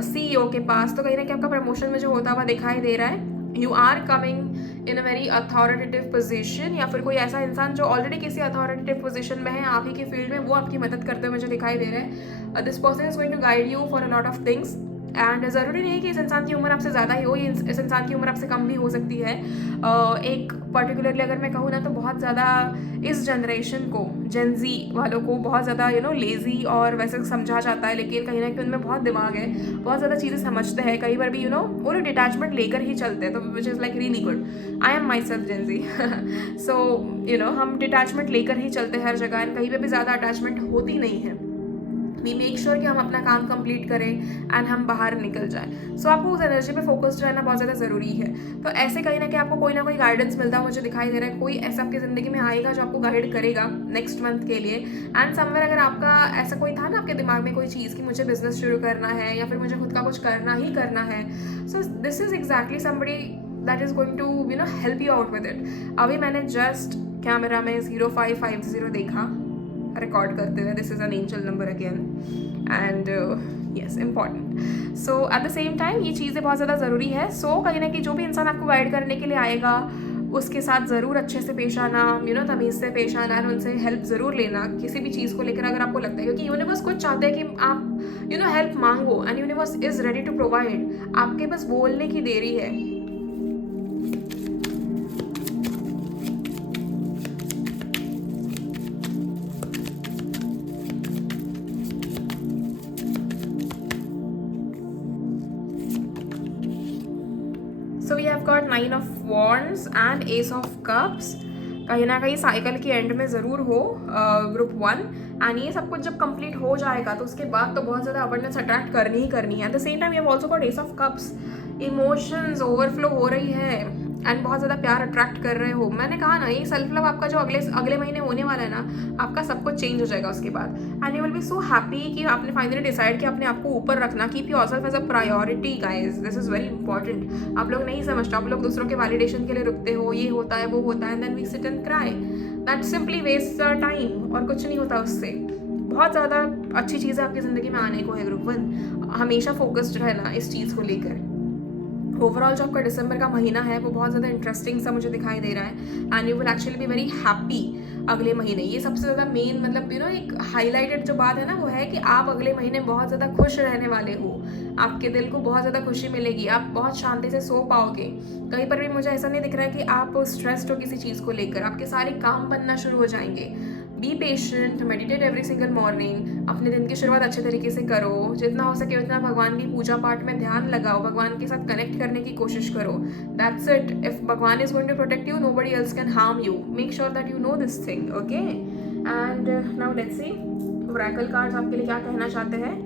CEO के पास, तो कहीं ना कहीं आपका प्रमोशन मुझे होता हुआ दिखाई दे रहा है। You are coming in a very authoritative position, या फिर कोई ऐसा इंसान जो ऑलरेडी किसी अथॉरिटेटिव पोजीशन में है आप ही के फील्ड में, वो आपकी मदद करते हुए मुझे दिखाई दे रहा है। This person is going to guide you for a lot of things. And ज़रूरी नहीं है कि इस इंसान की उम्र आपसे ज़्यादा ही हो, ये इस इंसान की उम्र आपसे कम भी हो सकती है। एक पर्टिकुलरली अगर मैं कहूँ ना, तो बहुत ज़्यादा इस जनरेशन को, जेनजी वालों को बहुत ज़्यादा यू नो लेज़ी और वैसे समझा जाता है, लेकिन कहीं ना कहीं उनमें बहुत दिमाग है, बहुत ज़्यादा चीज़ें समझते हैं। कई बार भी यू नो वो लोग डिटैचमेंट लेकर ही चलते हैं, तो which is like really good. I am my self Gen Z, so you no हम डिटैचमेंट लेकर ही चलते हैं हर जगह, एंड कहीं पर भी ज़्यादा अटैचमेंट होती नहीं है। वी मेक श्योर कि हम अपना काम कंप्लीट करें एंड हम बाहर निकल जाएं. सो आपको उस एनर्जी पे फोकस्ड रहना बहुत ज़्यादा ज़रूरी है. तो ऐसे कहीं ना कहीं आपको कोई ना कोई गाइडेंस मिलता है, मुझे दिखाई दे रहा है कोई ऐसा आपकी ज़िंदगी में आएगा जो आपको गाइड करेगा नेक्स्ट मंथ के लिए. एंड समवेयर अगर आपका ऐसा कोई था ना आपके दिमाग में कोई चीज़ कि मुझे बिजनेस शुरू करना है या फिर मुझे खुद का कुछ करना ही करना है, so this is exactly somebody that is going to help you out with it. अभी मैंने जस्ट कैमरा में 0550 देखा रिकॉर्ड करते हुए. This is an angel number again and yes important. So eight the same time ये चीज़ें बहुत ज़्यादा ज़रूरी है. सो कहीं ना कहीं जो भी इंसान आपको गाइड करने के लिए आएगा उसके साथ ज़रूर अच्छे से पेश आना, तमीज़ से पेश आना और उनसे हेल्प ज़रूर लेना किसी भी चीज़ को लेकर अगर आपको लगता है, क्योंकि यूनिवर्स कुछ चाहते हैं कि आप हेल्प मांगो and universe is ready to provide. आपके बस बोलने की देरी है. So we have got 9 of wands and ace of cups. कहीं ना कहीं साइकिल के एंड में ज़रूर हो ग्रुप 1. एंड ये सब कुछ जब कंप्लीट हो जाएगा तो उसके बाद तो बहुत ज़्यादा अबंडेंस अट्रैक्ट करनी ही करनी है. At the same time we have also got ace of cups. Emotions overflow हो रही है एंड बहुत ज़्यादा प्यार अट्रैक्ट कर रहे हो. मैंने कहा ना ये सेल्फ लव आपका जो अगले अगले महीने होने वाला है ना, आपका सब कुछ चेंज हो जाएगा उसके बाद. And you will B so happy कि आपने फाइनली डिसाइड किया अपने आप को ऊपर रखना. Keep yourself as a priority guys, this is very important. आप लोग नहीं समझते, आप लोग दूसरों के वैलिडेशन के लिए रुकते हो, ये होता है वो होता है and then we sit and cry. That simply waste time और कुछ नहीं होता उससे. बहुत ज़्यादा अच्छी चीज़ें आपकी ज़िंदगी में आने को है ग्रुप 1. हमेशा फोकस्ड रहना इस चीज़ को लेकर. ओवरऑल जो आपका दिसंबर का महीना है वो बहुत ज़्यादा इंटरेस्टिंग सा मुझे दिखाई दे रहा है and you will actually be very happy अगले महीने. ये सबसे ज़्यादा मेन एक हाईलाइटेड जो बात है ना वो है कि आप अगले महीने बहुत ज़्यादा खुश रहने वाले हो. आपके दिल को बहुत ज़्यादा खुशी मिलेगी, आप बहुत शांति से सो पाओगे. कहीं पर भी मुझे ऐसा नहीं दिख रहा है कि आप स्ट्रेस्ड हो किसी चीज़ को लेकर. आपके सारे काम बनना शुरू हो जाएंगे. Be patient, meditate every single morning. अपने दिन की शुरुआत अच्छे तरीके से करो. जितना हो सके उतना भगवान की पूजा पाठ में ध्यान लगाओ. भगवान के साथ कनेक्ट करने की कोशिश करो. That's it. इफ भगवान is going to protect you, nobody else can harm you. Make sure that you know this thing. Okay and now let's see oracle cards आपके लिए क्या कहना चाहते हैं.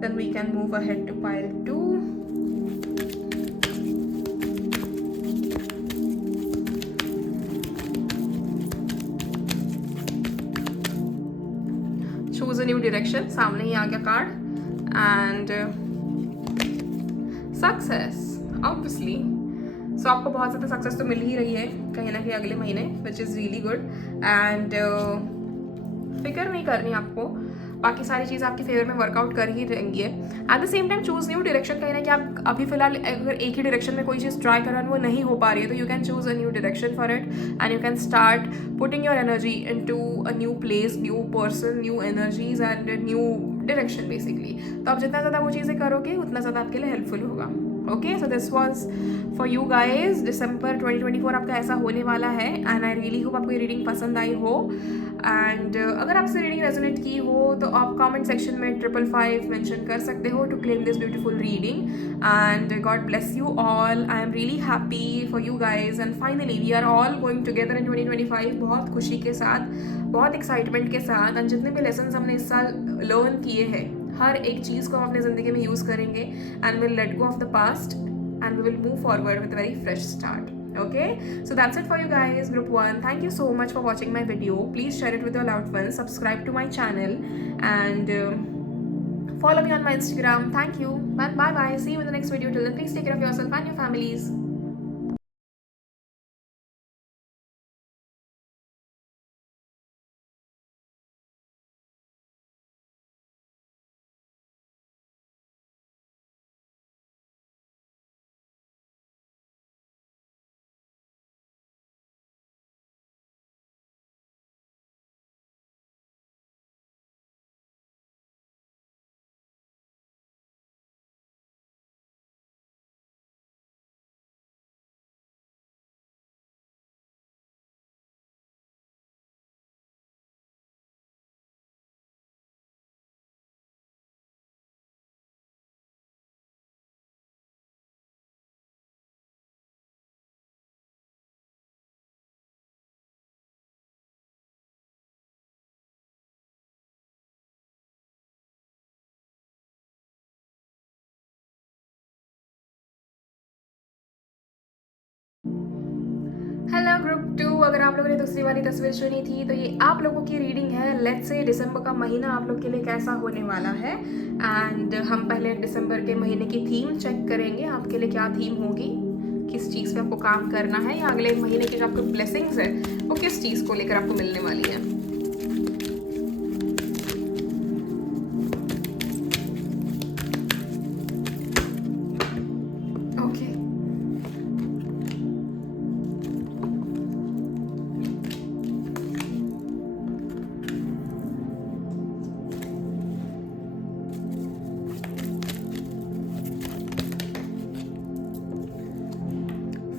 Then we can move ahead to pile 2. Choose a new direction. सामने ही आ गया card and success obviously. So आपको बहुत ज़्यादा सक्सेस तो मिल ही रही है कहीं ना कहीं अगले महीने, which is really good. And फिक्र नहीं करनी आपको, बाकी सारी चीज़ आपकी फेवर में वर्कआउट कर ही रहेंगी. Eight the same time choose new direction. कहीं ना कि आप अभी फिलहाल अगर एक ही डायरेक्शन में कोई चीज़ ट्राई कर रहे हो वो नहीं हो पा रही है तो you can choose a new direction for it and you can start putting your energy into a new place, new person, new energies and new direction basically. तो आप जितना ज़्यादा वो चीज़ें करोगे उतना ज़्यादा आपके लिए हेल्पफुल होगा. Okay so this was for you guys. दिसंबर 2024 आपका ऐसा होने वाला है एंड आई रियली होप आपको ये रीडिंग पसंद आई हो. एंड अगर आपसे रीडिंग रेजोनेट की हो तो आप कमेंट सेक्शन में 555 मेंशन कर सकते हो to claim this beautiful reading. And God bless you all. I am really happy for you guys and finally we are all going together in 2025 बहुत खुशी के साथ, बहुत एक्साइटमेंट के साथ. एंड जितने भी लेसन हमने इस साल लर्न किए हैं हर एक चीज़ को हम अपनी ज़िंदगी में यूज़ करेंगे and will let go of the past and we will move forward with a very fresh start. Okay, so that's it for you guys, group 1. Thank you so much for watching my video. Please share it with your loved ones, subscribe to my channel and follow me on my Instagram. Thank you, bye bye. See you in the next video. Till then, please take care of yourself and your families. Hello group 2, अगर आप लोगों ने दूसरी वाली तस्वीर चुनी थी तो ये आप लोगों की रीडिंग है। लेट्स से दिसंबर का महीना आप लोग के लिए कैसा होने वाला है। एंड हम पहले दिसंबर के महीने की थीम चेक करेंगे, आपके लिए क्या थीम होगी, किस चीज़ पे आपको काम करना है, या अगले महीने की जो आपको ब्लेसिंग्स है वो किस चीज़ को लेकर आपको मिलने वाली है। Okay,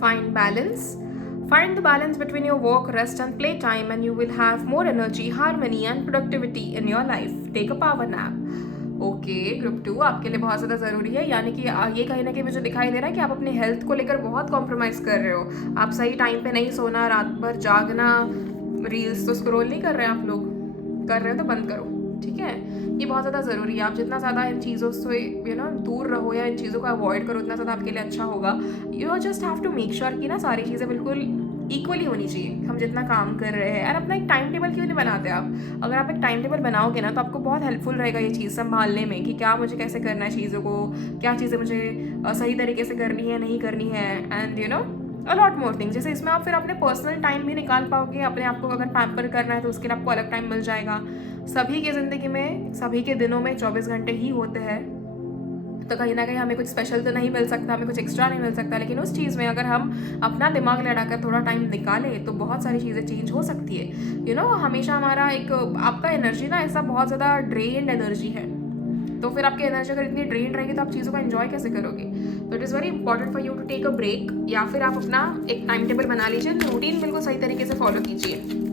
find balance. Find the balance between your work, rest, and playtime, and you will have more energy, harmony, and productivity in your life. Take a power nap. Okay group 2 आपके लिए बहुत ज़्यादा ज़रूरी है, यानी कि ये कहीं ना कहीं मुझे दिखाई दे रहा है कि आप अपने हेल्थ को लेकर बहुत कॉम्प्रोमाइज़ कर रहे हो। आप सही टाइम पे नहीं सोना, रात भर जागना, रील्स तो स्क्रॉल नहीं कर रहे हैं आप लोग, कर रहे हो तो बंद करो, ठीक है। ये बहुत ज़्यादा ज़रूरी है। आप जितना ज़्यादा इन चीज़ों से दूर रहो या इन चीज़ों को अवॉइड करो, उतना ज़्यादा आपके लिए अच्छा होगा। You just have to make sure कि ना सारी चीज़ें बिल्कुल इक्वली होनी चाहिए। हम जितना काम कर रहे हैं, और अपना एक टाइम टेबल क्यों नहीं बनाते आप? अगर आप एक टाइम टेबल बनाओगे ना तो आपको बहुत हेल्पफुल रहेगा ये चीज़ संभालने में कि क्या मुझे कैसे करना है चीज़ों को, क्या चीज़ें मुझे सही तरीके से करनी है, नहीं करनी है, एंड अलॉट मोर थिंग्स। जैसे इसमें आप फिर अपने पर्सनल टाइम भी निकाल पाओगे, अपने आप को अगर पैम्पर करना है तो उसके लिए आपको अलग टाइम मिल जाएगा। सभी की ज़िंदगी में, सभी के दिनों में 24 घंटे ही होते हैं, तो कहीं ना कहीं हमें कुछ स्पेशल तो नहीं मिल सकता, हमें कुछ एक्स्ट्रा नहीं मिल सकता, लेकिन उस चीज़ में अगर हम अपना दिमाग लड़ाकर थोड़ा टाइम निकालें तो बहुत सारी चीज़ें चेंज हो सकती है। हमेशा हमारा एक आपका एनर्जी ना ऐसा बहुत ज़्यादा ड्रेन्ड एनर्जी है, तो फिर आपकी एनर्जी अगर इतनी ड्रेन रहेगी तो आप चीज़ों को एंजॉय कैसे करोगे? तो it is very important for you to take a break, या फिर आप अपना एक टाइम टेबल बना लीजिए, रूटीन बिल्कुल सही तरीके से फॉलो कीजिए।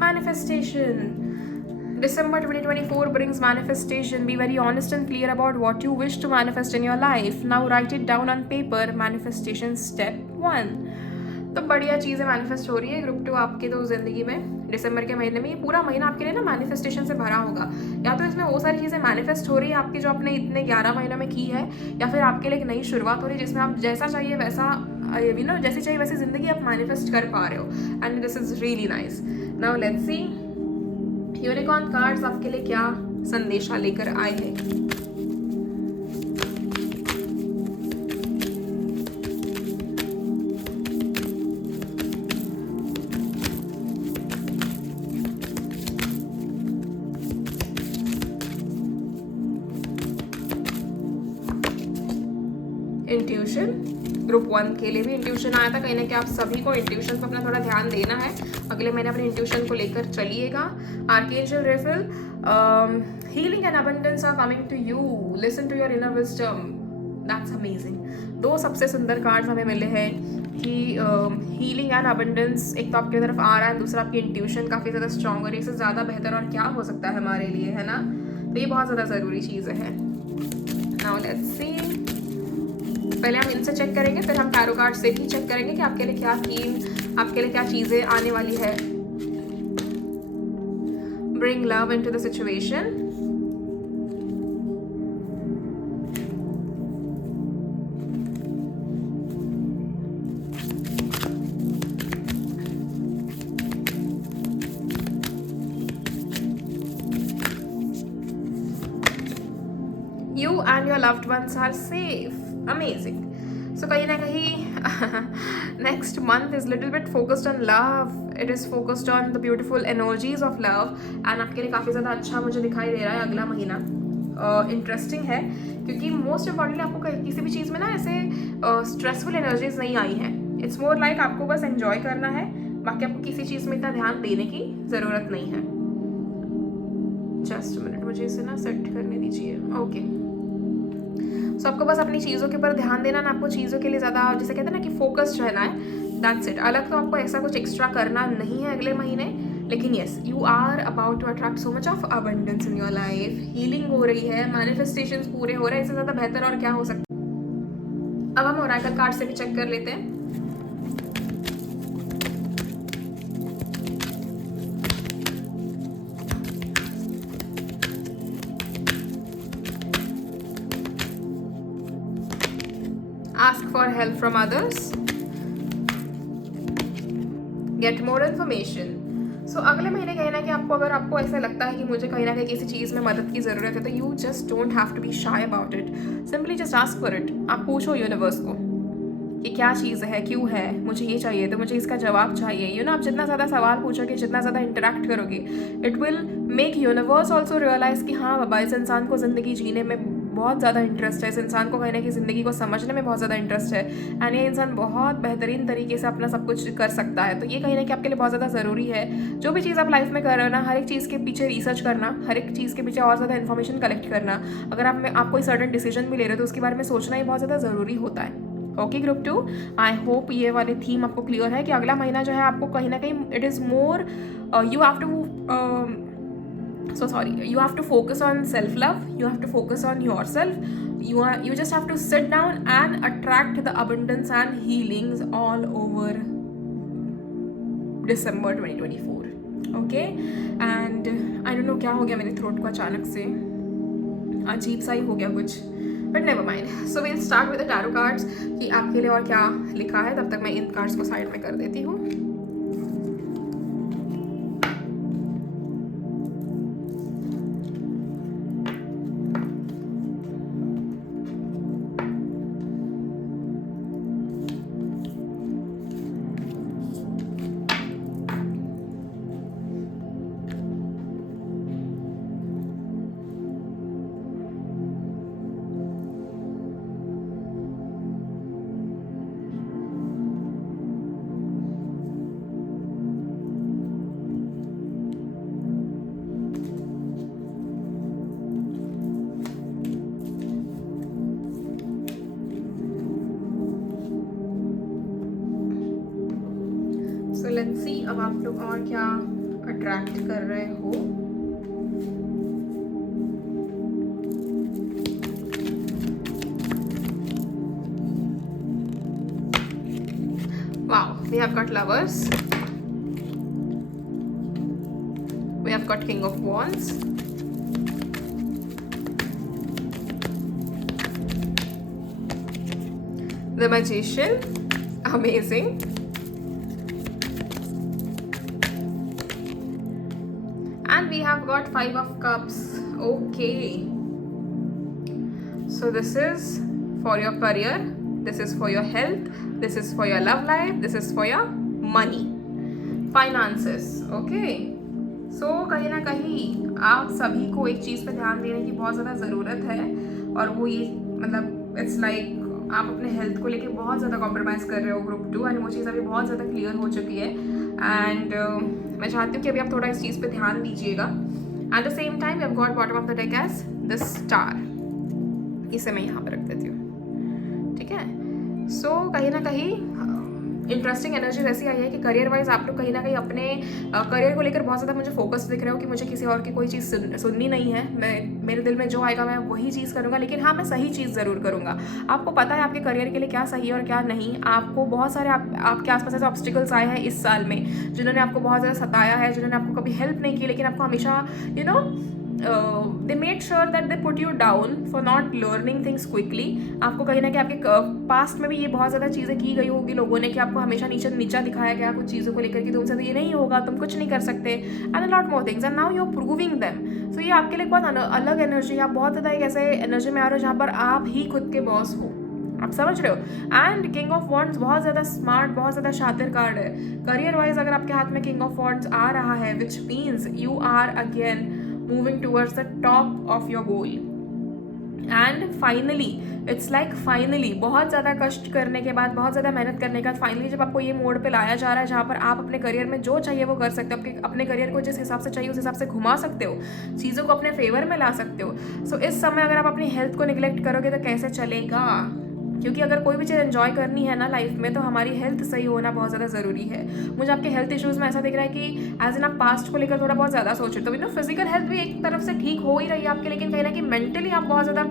Manifestation. December 2024 brings manifestation. Be very honest and clear about what you wish to manifest in your life. Now write it down on paper. Manifestation step 1. तो बढ़िया चीज़ें मैनिफेस्ट हो रही है ग्रुप 2 आपके तो ज़िंदगी में। दिसंबर के महीने में ये पूरा महीना आपके लिए ना मैनिफेस्टेशन से भरा होगा। या तो इसमें वो सारी चीज़ें मैनिफेस्ट हो रही है आपकी जो आपने इतने 11 महीनों में की है, या फिर आपके लिए एक नई शुरुआत हो रही है जिसमें आप जैसा चाहिए वैसा जैसी चाहिए वैसी ज़िंदगी आप मैनिफेस्ट कर पा रहे हो। And this is really nice. Now let's C unicorn cards आपके लिए क्या संदेशा लेकर आए हैं। इंट्यूशन, ग्रुप 1 के लिए भी इंट्यूशन आया था। कहीं ना कहीं आप सभी को इंट्यूशन पर अपना थोड़ा ध्यान देना है। अगले महीने अपने इंट्यूशन को लेकर चलिएगा। Archangel Raphael, healing and abundance are coming to you, listen to your inner wisdom, that's amazing. 2 सबसे सुंदर कार्ड्स हमें मिले हैं कि हीलिंग एंड अबंडेंस एक तो आपकी तरफ आ रहा है, दूसरा आपकी इंट्यूशन काफ़ी ज़्यादा स्ट्रॉन्ग और इससे ज़्यादा बेहतर और क्या हो सकता है हमारे लिए, है ना। तो ये बहुत ज़्यादा ज़रूरी चीज़ें हैं। नाउ लेट्स सी, पहले हम इनसे चेक करेंगे, फिर हम टैरो कार्ड से भी चेक करेंगे कि आपके लिए क्या थीम, आपके लिए क्या चीज़ें आने वाली है। Bring love into the situation. You and your loved ones are safe. Amazing. So कहीं ना कहीं next month is little bit focused on love. It is focused on the beautiful energies of love. And आपके लिए काफ़ी ज़्यादा अच्छा मुझे दिखाई दे रहा है अगला महीना। इंटरेस्टिंग है क्योंकि मोस्ट इम्पॉर्टेंटली आपको किसी भी चीज़ में ना ऐसे स्ट्रेसफुल एनर्जीज नहीं आई हैं। इट्स मोर लाइक आपको बस एंजॉय करना है, बाकी आपको किसी चीज़ में इतना ध्यान देने की ज़रूरत नहीं है। जस्ट मिनट, मुझे इसे ना सेट करने दीजिए। ओके, सो आपको बस अपनी चीज़ों के ऊपर ध्यान देना ना, आपको चीज़ों के लिए ज़्यादा जैसे कहते हैं ना कि फोकस्ड रहना है, दैट्स इट। अलग तो आपको ऐसा कुछ एक्स्ट्रा करना नहीं है अगले महीने, लेकिन yes you are about to attract so much of abundance in your life. Healing हो रही है, मैनिफेस्टेशंस पूरे हो रहे हैं, इससे ज़्यादा बेहतर और क्या हो सकता है। अब हम ओरेकल कार्ड से भी चेक कर लेते हैं। ask for help from others, get more information. सो अगले महीने कहीं ना कि अगर आपको ऐसा लगता है कि मुझे कहीं ना कहीं किसी चीज़ में मदद की ज़रूरत है, तो you just don't have to be shy about it. Simply just ask for it. आप पूछो यूनिवर्स को कि क्या चीज़ है, क्यों है, मुझे ये चाहिए, तो मुझे इसका जवाब चाहिए. आप जितना ज़्यादा सवाल पूछोगे, जितना ज़्यादा इंटरेक्ट करोगे, it will make universe also realize कि हाँ बाबा, इस इंसान को ज़िंदगी जीने में बहुत ज़्यादा इंटरेस्ट है, इस इंसान को कहीं ना कहीं ज़िंदगी को समझने में बहुत ज़्यादा इंटरेस्ट है, एंड ये इंसान बहुत बेहतरीन तरीके से अपना सब कुछ कर सकता है. तो ये कहीं ना कहीं आपके लिए बहुत ज़्यादा ज़रूरी है. जो भी चीज़ आप लाइफ में कर रहे हो ना, हर एक चीज़ के पीछे रिसर्च करना, हर एक चीज़ के पीछे और ज़्यादा इन्फॉर्मेशन कलेक्ट करना. अगर आप कोई सर्टन डिसीजन भी ले रहे हो तो उसके बारे में सोचना ही बहुत ज़्यादा ज़रूरी होता है. ओके ग्रुप 2, आई होप ये वाले थीम आपको क्लियर है कि अगला महीना जो है आपको कहीं ना कहीं it is more you have to focus on self love, you have to focus on yourself, you just have to sit down and attract the abundance and healings all over December 2024. okay, and I don't know क्या हो गया मेरे throat को, अचानक से अजीब सा ही हो गया कुछ, but never mind. So will start with the tarot cards कि आपके लिए और क्या लिखा है. तब तक मैं इन कार्ड्स को साइड में कर देती हूँ. सो लेट्स सी अब आप लोग और क्या अट्रैक्ट कर रहे हो. Wow, we have got lovers. We have got King of Wands. The Magician. Amazing. And we have got Five of Cups. Okay. So this is for your career. This is for your health. This is for your love life. This is for your money. Finances. Okay. So कहीं ना कहीं आप सभी को एक चीज़ पे ध्यान देने की बहुत ज़्यादा ज़रूरत है, और वो ये मतलब इट्स लाइक आप अपने हेल्थ को लेके बहुत ज़्यादा कॉम्प्रोमाइज़ कर रहे हो ग्रुप 2, एंड वो चीज़ अभी बहुत ज़्यादा क्लियर हो चुकी है. एंड मैं चाहती हूँ कि अभी आप थोड़ा इस चीज़ पे ध्यान दीजिएगा. At the same time you have got bottom of the deck as the star. इसे मैं यहाँ पर रख देती हूँ. ठीक है. सो कहीं ना कहीं इंटरेस्टिंग एनर्जी ऐसी आई है कि करियर वाइज आप लोग कहीं ना कहीं अपने करियर को लेकर बहुत ज़्यादा मुझे फोकस दिख रहे हो कि मुझे किसी और की कोई चीज़ सुननी नहीं है. मेरे दिल में जो आएगा मैं वही चीज़ करूँगा, लेकिन हाँ मैं सही चीज़ ज़रूर करूँगा. आपको पता है आपके करियर के लिए क्या सही है और क्या नहीं. आपको बहुत सारे आपके आसपास ऐसे ऑब्स्टिकल्स आए हैं इस साल में जिन्होंने आपको बहुत ज़्यादा सताया है, जिन्होंने आपको कभी हेल्प नहीं की, लेकिन आपको हमेशा they made sure that they put you down for not learning things quickly. आपको कहीं ना कहीं आपके पास्ट में भी ये बहुत ज़्यादा चीज़ें की गई होगी लोगों ने कि आपको हमेशा नीचा दिखाया गया कुछ चीज़ों को लेकर कि तुमसे तो ये नहीं होगा, तुम कुछ नहीं कर सकते, and a lot more things, and now you are proving them. So ये आपके लिए बहुत अलग एनर्जी. आप बहुत ज़्यादा एक ऐसे एनर्जी में आ रहे हो जहाँ पर आप ही खुद के बॉस हो. आप समझ रहे हो. एंड किंग ऑफ वॉन्ड्स बहुत ज़्यादा स्मार्ट, बहुत ज़्यादा शातिर कार्ड है. करियर वाइज अगर आपके हाथ में किंग ऑफ वॉन्ड्स आ रहा है, which means you are again moving towards the top of your goal. And finally, it's like finally बहुत ज़्यादा कष्ट करने के बाद, बहुत ज़्यादा मेहनत करने के बाद फाइनली जब आपको ये मोड पे लाया जा रहा है जहाँ पर आप अपने करियर में जो चाहिए वो कर सकते हो, अपने करियर को जिस हिसाब से चाहिए उस हिसाब से घुमा सकते हो, चीज़ों को अपने फेवर में ला सकते हो. सो इस समय अगर आप अपनी हेल्थ को निगलेक्ट करोगे तो कैसे चलेगा. क्योंकि अगर कोई भी चीज़ एंजॉय करनी है ना लाइफ में, तो हमारी हेल्थ सही होना बहुत ज़्यादा ज़रूरी है. मुझे आपके हेल्थ इश्यूज़ में ऐसा दिख रहा है कि एज इन आप पास्ट को लेकर थोड़ा बहुत ज़्यादा सोच रहे हो. तो फिजिकल हेल्थ भी एक तरफ से ठीक हो ही रही है आपके, लेकिन कहीं ना कहीं मेंटली आप बहुत ज़्यादा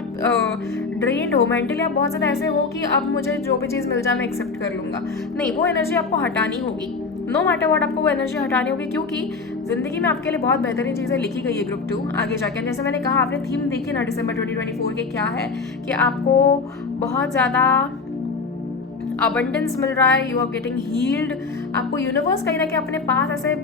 ड्रेन्ड हो. मेंटली आप बहुत ज़्यादा ऐसे हो कि अब मुझे जो भी चीज़ मिल जाए मैं एक्सेप्ट कर लूँगा. नहीं, वो एनर्जी आपको हटानी होगी. नो मैटर व्हाट आपको वो एनर्जी हटानी होगी, क्योंकि ज़िंदगी में आपके लिए बहुत बेहतरीन चीज़ें लिखी गई है ग्रुप 2 आगे जाके. जैसे मैंने कहा, आपने थीम देखी ना दिसंबर 2024 के क्या है कि आपको बहुत ज़्यादा अबंडेंस मिल रहा है, यू आर गेटिंग हील्ड। आपको यूनिवर्स कहीं ना कहीं अपने पास ऐसे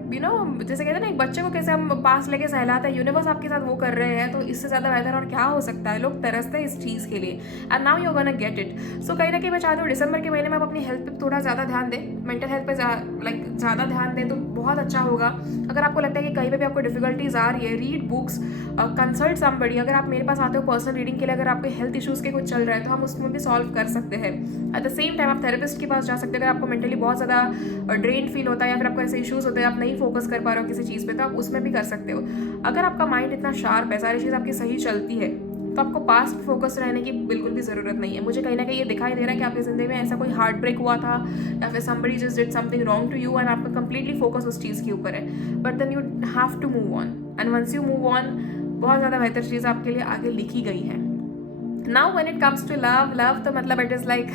जैसे कहते हैं ना एक बच्चे को कैसे हम पास लेके सहलाते हैं, यूनिवर्स आपके साथ वो कर रहे हैं। तो इससे ज़्यादा बेहतर और क्या हो सकता है। लोग तरसते हैं इस चीज़ के लिए and now you gonna get it. So कहीं ना कहीं मैं चाहती हूँ दिसंबर के महीने में आप अपनी हेल्थ पे थोड़ा ज़्यादा ध्यान दें, मेंटल हेल्थ पे ज़्यादा ध्यान दें तो बहुत अच्छा होगा। अगर आपको लगता है कि कहीं पे भी आपको डिफिकल्टीज आ रही है, रीड बुक्स, कंसल्ट समबडी। अगर आप मेरे पास आते हो पर्सनल रीडिंग के लिए, अगर आपके हेल्थ इश्यूज़ के कुछ चल रहा है तो हम उसमें भी सॉल्व कर सकते हैं। एट द सेम टाइम आप थेरेपिस्ट के पास जा सकते हैं। अगर आपको मेंटली बहुत ज़्यादा ड्रेन फील होता है या फिर आपको ऐसे इश्यूज़ होते हैं, आप नहीं फोकस कर पा रहे हो किसी चीज़ पे, तो आप उसमें भी कर सकते हो। अगर आपका माइंड इतना शार्प है, सारी चीज़ आपकी सही चलती है, तो आपको पास्ट में फोकस रहने की बिल्कुल भी ज़रूरत नहीं है। मुझे कहीं ना कहीं ये दिखाई दे रहा है कि आपकी ज़िंदगी में ऐसा कोई हार्ट ब्रेक हुआ था या फिर somebody just did something wrong to you and आपका कंप्लीटली फोकस उस चीज़ के ऊपर है। But then you have to move on and once you move on, बहुत ज़्यादा बेहतर चीज़ आपके लिए आगे लिखी गई है। Now when it comes to love, love तो मतलब इट इज़ लाइक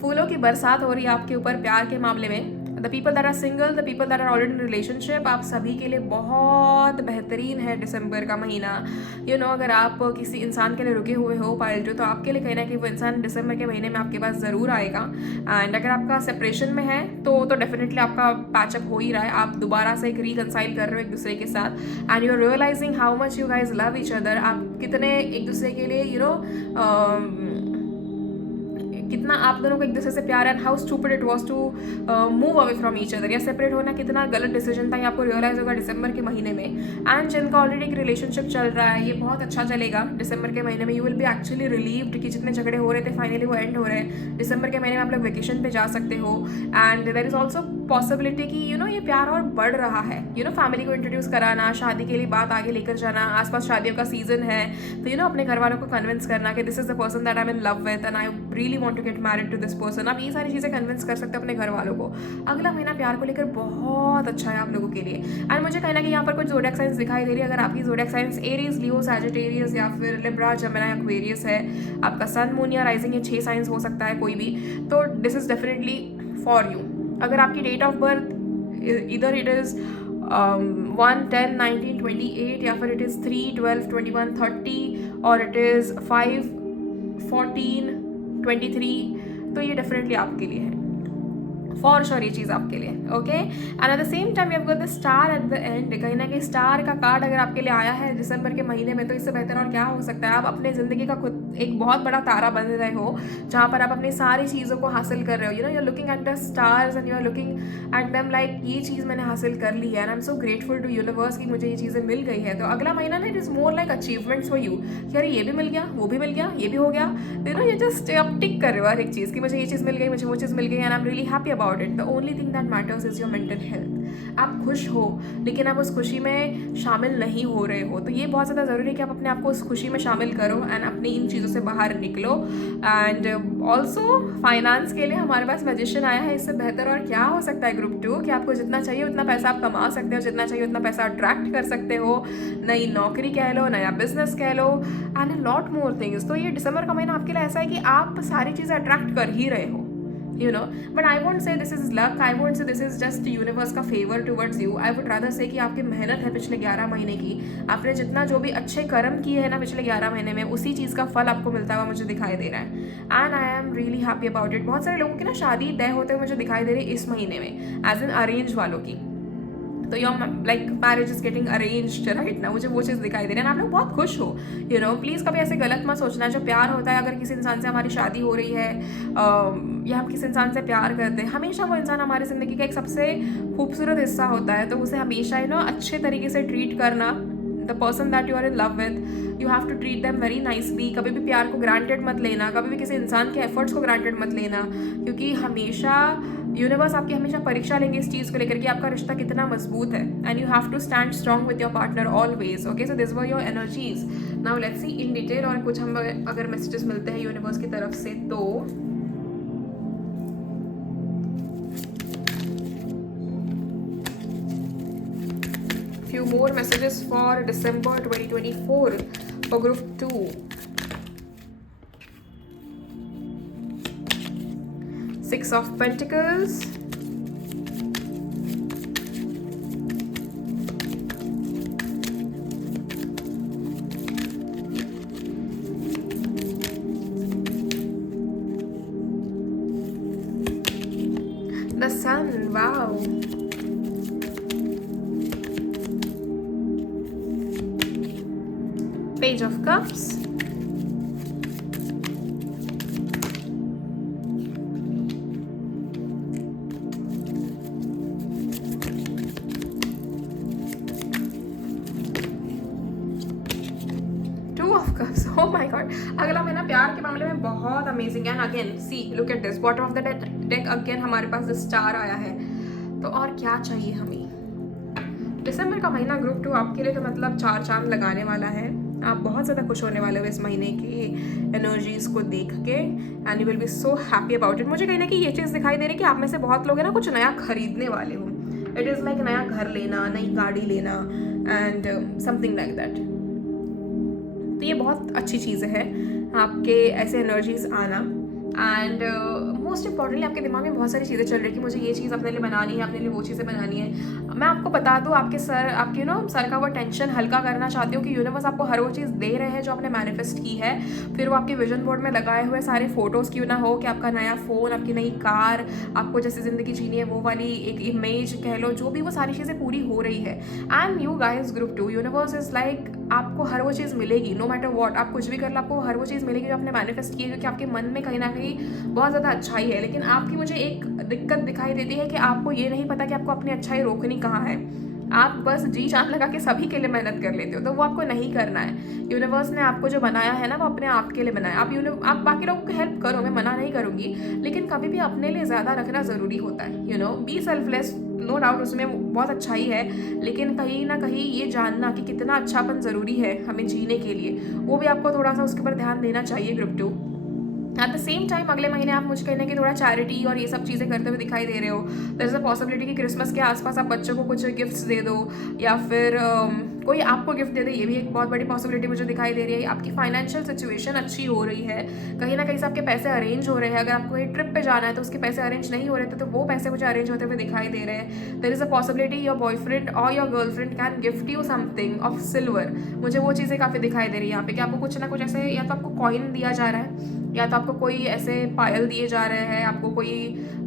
फूलों की बरसात हो रही है आपके ऊपर प्यार के मामले में। The people that are single, the people that are already in relationship, आप सभी के लिए बहुत बेहतरीन है दिसंबर का महीना। अगर आप किसी इंसान के लिए रुके हुए हो पायल तो आपके लिए कहीं ना कहीं वो इंसान दिसंबर के महीने में आपके पास ज़रूर आएगा। एंड अगर आपका सेपरेशन में है तो डेफिनेटली आपका पैचअप हो ही रहा है, आप दोबारा से एक रिकनसाइल कर रहे हो एक दूसरे के साथ and you are realizing how much you guys love each other. आप कितने एक दूसरे के लिए कितना आप दोनों को एक दूसरे से प्यार है and how stupid it was to move away from each other या सेपरेट होना कितना गलत डिसीजन था, ये आपको रियलाइज होगा दिसंबर के महीने में। एंड जिनका ऑलरेडी एक रिलेशनशिप चल रहा है, ये बहुत अच्छा चलेगा दिसंबर के महीने में। You will B actually relieved कि जितने झगड़े हो रहे थे फाइनली वो एंड हो रहे हैं। दिसंबर के महीने में आप लोग वेकेशन पे जा सकते हो and there is also possibility कि ये प्यार और बढ़ रहा है। फैमिली को इंट्रोड्यूस कराना, शादी के लिए बात आगे लेकर जाना, आसपास शादियों का सीजन है तो अपने घर वालों को कन्विंस करना कि this is the person that I am in love with and I really want to get married to this person. आप ये सारी चीज़ें कन्विंस कर सकते हो अपने घर वालों को। अगला महीना प्यार को लेकर बहुत अच्छा है आप लोगों के लिए। एंड मुझे कहीं ना कहीं यहाँ पर कुछ ज़ोडिएक साइंस दिखाई दे रही है। अगर आपकी ज़ोडिएक साइंस एरीज, लियो, सैजिटेरियस या फिर लिब्रा, जेमिनी, एक्वेरियस है, आपका सन, मून या राइजिंग, ये 6 साइंस हो सकता है कोई भी, तो this is definitely for you. अगर आपकी डेट ऑफ बर्थ इधर इट इज़ 1, 10, 19, 28 या फिर इट इज़ 3, 12, 21, 30 और इट इज़ 5, 14, 23, तो ये डेफिनेटली आपके लिए है फॉर श्योर, ये चीज़ आपके लिए। Okay and at the same time we have got the star at the end. कहीं ना कहीं स्टार का कार्ड अगर आपके लिए आया है दिसंबर के महीने में, तो इससे बेहतर और क्या हो सकता है। आप अपने ज़िंदगी का खुद एक बहुत बड़ा तारा बन रहे हो जहाँ पर आप अपनी सारी चीज़ों को हासिल कर रहे हो। You are looking at the stars and you are looking at them like ये चीज़ मैंने हासिल कर ली है and I am so grateful to universe कि मुझे ये चीज़ें मिल गई है। तो अगला महीना ना it is more like achievements for you कि अरे ये भी मिल गया, वो भी मिल गया, ये भी हो गया। ये जस्ट आप टिक कर रहे हो हर एक चीज़ कि मुझे ये चीज़ मिल गई, मुझे वो चीज़ मिल गई and I am really happy about it. The only thing that matters is your mental health. आप खुश हो लेकिन आप उस खुशी में शामिल नहीं हो रहे हो, तो ये बहुत ज़्यादा ज़रूरी है कि आप अपने आप को उस खुशी में शामिल करो एंड अपनी इन चीज़ों से बाहर निकलो। एंड ऑल्सो फाइनेंस के लिए हमारे पास मैजिशियन आया है। इससे बेहतर और क्या हो सकता है ग्रुप 2 कि आपको जितना चाहिए उतना पैसा आप कमा सकते हो, जितना चाहिए उतना पैसा अट्रैक्ट कर सकते हो, नई नौकरी कह लो, नया बिजनेस कह लो and a lot more things. तो ये दिसंबर का महीना आपके लिए ऐसा है कि आप सारी चीज़ें अट्रैक्ट कर ही रहे हो, but I won't say this is luck, I won't say this is just universe का favour towards you. I would rather say कि आपकी मेहनत है पिछले 11 महीने की, आपने जितना जो भी अच्छे कर्म किए हैं ना पिछले 11 महीने में, उसी चीज़ का फल आपको मिलता हुआ मुझे दिखाई दे रहा है and I am really happy about it. बहुत सारे लोगों की ना शादी तय होते हुए मुझे दिखाई दे रही है इस महीने में, एज इन अरेंज वालों की। तो your like marriage is getting arranged right ना, मुझे वो चीज़ दिखाई दे रही है। आप लोग बहुत खुश हो, प्लीज़ कभी ऐसे गलत मत सोचना। जो प्यार होता है, अगर किसी इंसान से हमारी शादी हो रही है या हम किसी इंसान से प्यार करते हैं, हमेशा वो इंसान हमारी ज़िंदगी का एक सबसे खूबसूरत हिस्सा होता है। तो उसे हमेशा अच्छे तरीके से ट्रीट करना। The person that you are in love with, you have to treat them very nicely. कभी भी प्यार को ग्रांटेड मत लेना, कभी भी किसी इंसान के एफर्ट्स को ग्रांटेड मत लेना, क्योंकि हमेशा यूनिवर्स आपकी हमेशा परीक्षा लेंगे इस चीज़ को लेकर कि आपका रिश्ता कितना मजबूत है and you have to stand strong with your partner always. Okay, so this were your energies. Now let's see in detail और कुछ हम अगर मैसेजेस मिलते हैं यूनिवर्स की तरफ से तो few more messages for December 2024 for group 2. 6 of Pentacles, the sun, wow. Page of cups, cups. Oh my God, अगला महीना प्यार के मामले में बहुत अमेजिंग है। Again see look at this, bottom of the deck again हमारे पास स्टार आया है। तो और क्या चाहिए हमें। दिसंबर का महीना ग्रुप 2 आपके लिए तो मतलब 4 चांद लगाने वाला है। आप बहुत ज़्यादा खुश होने वाले हो इस महीने की एनर्जीज को देख के, and you will B so happy about it. मुझे कहीं ना कहीं ये चीज़ दिखाई दे रही है कि आप में से बहुत लोग हैं ना कुछ नया खरीदने वाले हो। इट इज़ लाइक नया घर लेना, नई गाड़ी लेना एंड समथिंग लाइक दैट। तो ये बहुत अच्छी चीज़ है आपके ऐसे एनर्जीज आना। एंड मोस्ट इंपॉर्टेंटली आपके दिमाग में बहुत सारी चीज़ें चल रही कि मुझे ये चीज़ अपने लिए बनानी है, अपने लिए वो चीज़ें बनानी है। मैं आपको बता दूँ, आपके सर का वो टेंशन हल्का करना चाहती हूँ कि यूनिवर्स आपको हर वो चीज़ दे रहे हैं जो आपने मैनिफेस्ट की है। फिर वो आपके विजन बोर्ड में लगाए हुए सारे फोटोज़ क्यों ना हो, कि आपका नया फ़ोन, आपकी नई कार, आपको जैसे ज़िंदगी जीनी है वो वाली एक इमेज कह लो, जो भी वो सारी चीज़ें पूरी हो रही है। And you guys group 2, universe is like आपको हर वो चीज़ मिलेगी, नो मैटर वॉट। आप कुछ भी कर लो, आपको हर वो चीज़ मिलेगी जो आपने मैनिफेस्ट की है, क्योंकि आपके मन में कहीं ना कहीं बहुत ज़्यादा अच्छाई है। लेकिन आपकी मुझे एक दिक्कत दिखाई देती है कि आपको ये नहीं पता कि आपको अपनी अच्छाई रोकनी कहाँ है। आप बस जी जान लगा के सभी के लिए मेहनत कर लेते हो, तो वो आपको नहीं करना है। यूनिवर्स ने आपको जो बनाया है ना, वो अपने आप के लिए बनाया। आप बाकी लोगों को हेल्प करो, मैं मना नहीं करूँगी, लेकिन कभी भी अपने लिए ज़्यादा रखना ज़रूरी होता है। बी सेल्फलेस, नो डाउट उसमें बहुत अच्छाई है, लेकिन कहीं ना कहीं ये जानना कि कितना अच्छापन ज़रूरी है हमें जीने के लिए, वो भी आपको थोड़ा सा उसके ऊपर ध्यान देना चाहिए group 2। Eight the same time अगले महीने आप मुझे कहने की थोड़ा चैरिटी और ये सब चीज़ें करते हुए दिखाई दे रहे हो। देयर इज़ अ पॉसिबिलिटी कि क्रिसमस के आसपास आप बच्चों को कुछ गिफ्ट्स दे दो, या फिर कोई आपको गिफ्ट दे दे, ये भी एक बहुत बड़ी पॉसिबिलिटी मुझे दिखाई दे रही है। आपकी फाइनेंशियल सिचुएशन अच्छी हो रही है, कहीं ना कहीं से आपके पैसे अरेंज हो रहे हैं। अगर आपको कहीं ट्रिप पे जाना है तो उसके पैसे अरेंज नहीं हो रहे थे, तो वो पैसे मुझे अरेंज होते हुए दिखाई दे रहे हैं। There is a possibility your boyfriend और your girlfriend can gift you something of silver. मुझे वो चीज़ें काफ़ी दिखाई दे रही है यहाँ पे, कि आपको कुछ ना कुछ ऐसे, या तो आपको कॉइन दिया जा रहा है, या तो आपको कोई ऐसे पायल दिए जा रहे हैं, आपको कोई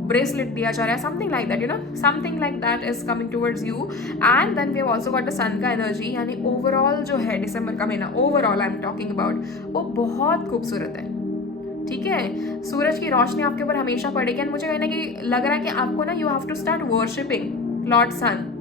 ब्रेसलेट दिया जा रहा है, something like that, something like that is coming towards you. And then we have also got the sun का एनर्जी, यानी ओवरऑल जो है दिसंबर का महीना, overall I am talking about, वो बहुत खूबसूरत है। ठीक है, सूरज की रोशनी आपके ऊपर हमेशा पड़ेगी। एंड मुझे कहने की लग रहा है कि आपको ना, you have to start worshipping lord sun.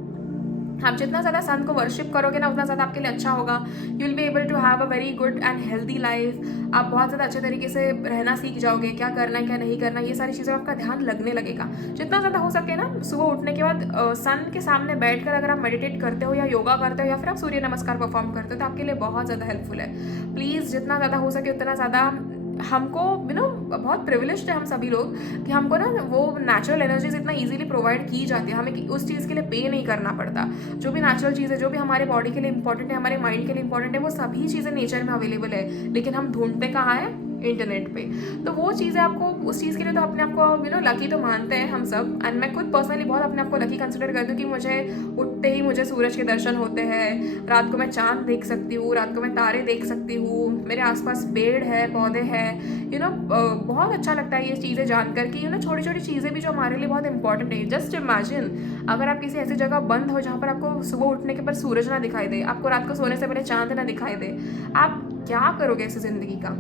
आप जितना ज़्यादा सन को वर्शिप करोगे ना, उतना ज़्यादा आपके लिए अच्छा होगा। You will be able to have a very good and healthy life. आप बहुत ज़्यादा अच्छे तरीके से रहना सीख जाओगे, क्या करना है क्या नहीं करना, ये सारी चीज़ें आपका ध्यान लगने लगेगा। जितना ज़्यादा हो सके ना, सुबह उठने के बाद सन के सामने बैठकर अगर आप मेडिटेट करते हो, या योगा करते हो, या फिर आप सूर्य नमस्कार परफॉर्म करते हो, तो आपके लिए बहुत ज़्यादा हेल्पफुल है। प्लीज़ जितना ज़्यादा हो सके उतना ज़्यादा, हमको बहुत प्रिविलेज्ड है हम सभी लोग, कि हमको ना वो नेचुरल एनर्जीज इतना इजीली प्रोवाइड की जाती है, हमें उस चीज़ के लिए पे नहीं करना पड़ता। जो भी नेचुरल चीज़ है, जो भी हमारे बॉडी के लिए इंपॉर्टेंट है, हमारे माइंड के लिए इंपॉर्टेंट है, वो सभी चीज़ें नेचर में अवेलेबल है। लेकिन हम ढूंढते कहाँ है, इंटरनेट पे। तो वो चीज़ें आपको, उस चीज़ के लिए तो अपने आप को लकी तो मानते हैं हम सब। एंड मैं खुद पर्सनली बहुत अपने आप को लकी कंसिडर करती हूँ कि मुझे उठते ही मुझे सूरज के दर्शन होते हैं, रात को मैं चांद देख सकती हूँ, रात को मैं तारे देख सकती हूँ, मेरे आसपास पेड़ है, पौधे हैं। बहुत अच्छा लगता है ये चीज़ें जानकर कि छोटी छोटी चीज़ें भी जो हमारे लिए बहुत इंपॉर्टेंट है। जस्ट इमेजिन, अगर आप किसी ऐसी जगह बंद हो जहाँ पर आपको सुबह उठने के बाद सूरज ना दिखाई दे, आपको रात को सोने से पहले चांद ना दिखाई दे, आप क्या करोगे इस ज़िंदगी का।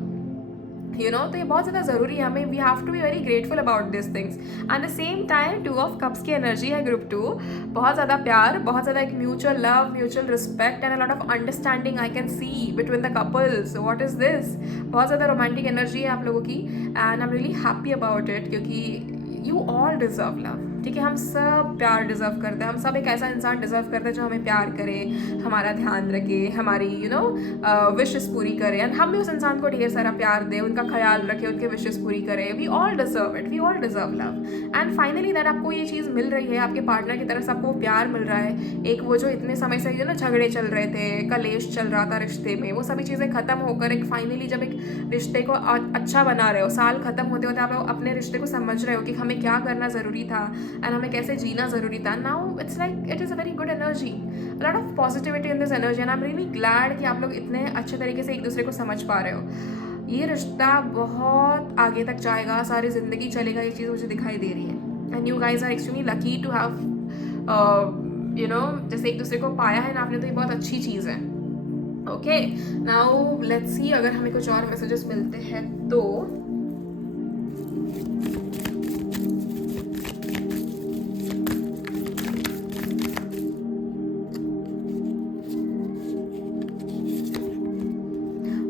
तो ये बहुत ज़्यादा ज़रूरी है हमें। We have to be very grateful about this things. At the same time 2 of cups की एनर्जी है ग्रुप 2, बहुत ज़्यादा प्यार, बहुत ज़्यादा एक mutual love, mutual respect and a lot of understanding I can see between the couples. What is this, बहुत ज़्यादा रोमांटिक एनर्जी है आप लोगों की, and I am really happy about it, क्योंकि यू ऑल डिजर्व लव। ठीक है, हम सब प्यार डिजर्व करते हैं, हम सब एक ऐसा इंसान डिजर्व करते हैं जो हमें प्यार करे, हमारा ध्यान रखे, हमारी विशेस पूरी करे, एंड हम भी उस इंसान को ढेर सारा प्यार दें, उनका ख्याल रखें, उनके विशेस पूरी करें। We all deserve it, we all deserve love. And finally that आपको ये चीज़ मिल रही है, आपके पार्टनर की तरफ से आपको प्यार मिल रहा है। एक वो जो इतने समय से झगड़े चल रहे थे, कलेश चल रहा था रिश्ते में, वो सभी चीज़ें खत्म होकर एक फाइनली जब एक रिश्ते को अच्छा बना रहे हो, साल खत्म होते होते आप अपने रिश्ते को समझ रहे हो कि हमें क्या करना ज़रूरी था एंड हमें कैसे जीना ज़रूरी था। Now it's like it is a very good energy, lot of positivity in this energy, and I am really glad कि आप लोग इतने अच्छे तरीके से एक दूसरे को समझ पा रहे हो। ये रिश्ता बहुत आगे तक जाएगा, सारी ज़िंदगी चलेगा, ये चीज़ मुझे दिखाई दे रही है। And you guys are actually lucky to have जैसे एक दूसरे को पाया है ना आपने, तो ये बहुत अच्छी चीज़ है. ओके, नाउ लेट्स सी अगर हमें कुछ और मैसेजेस मिलते हैं तो.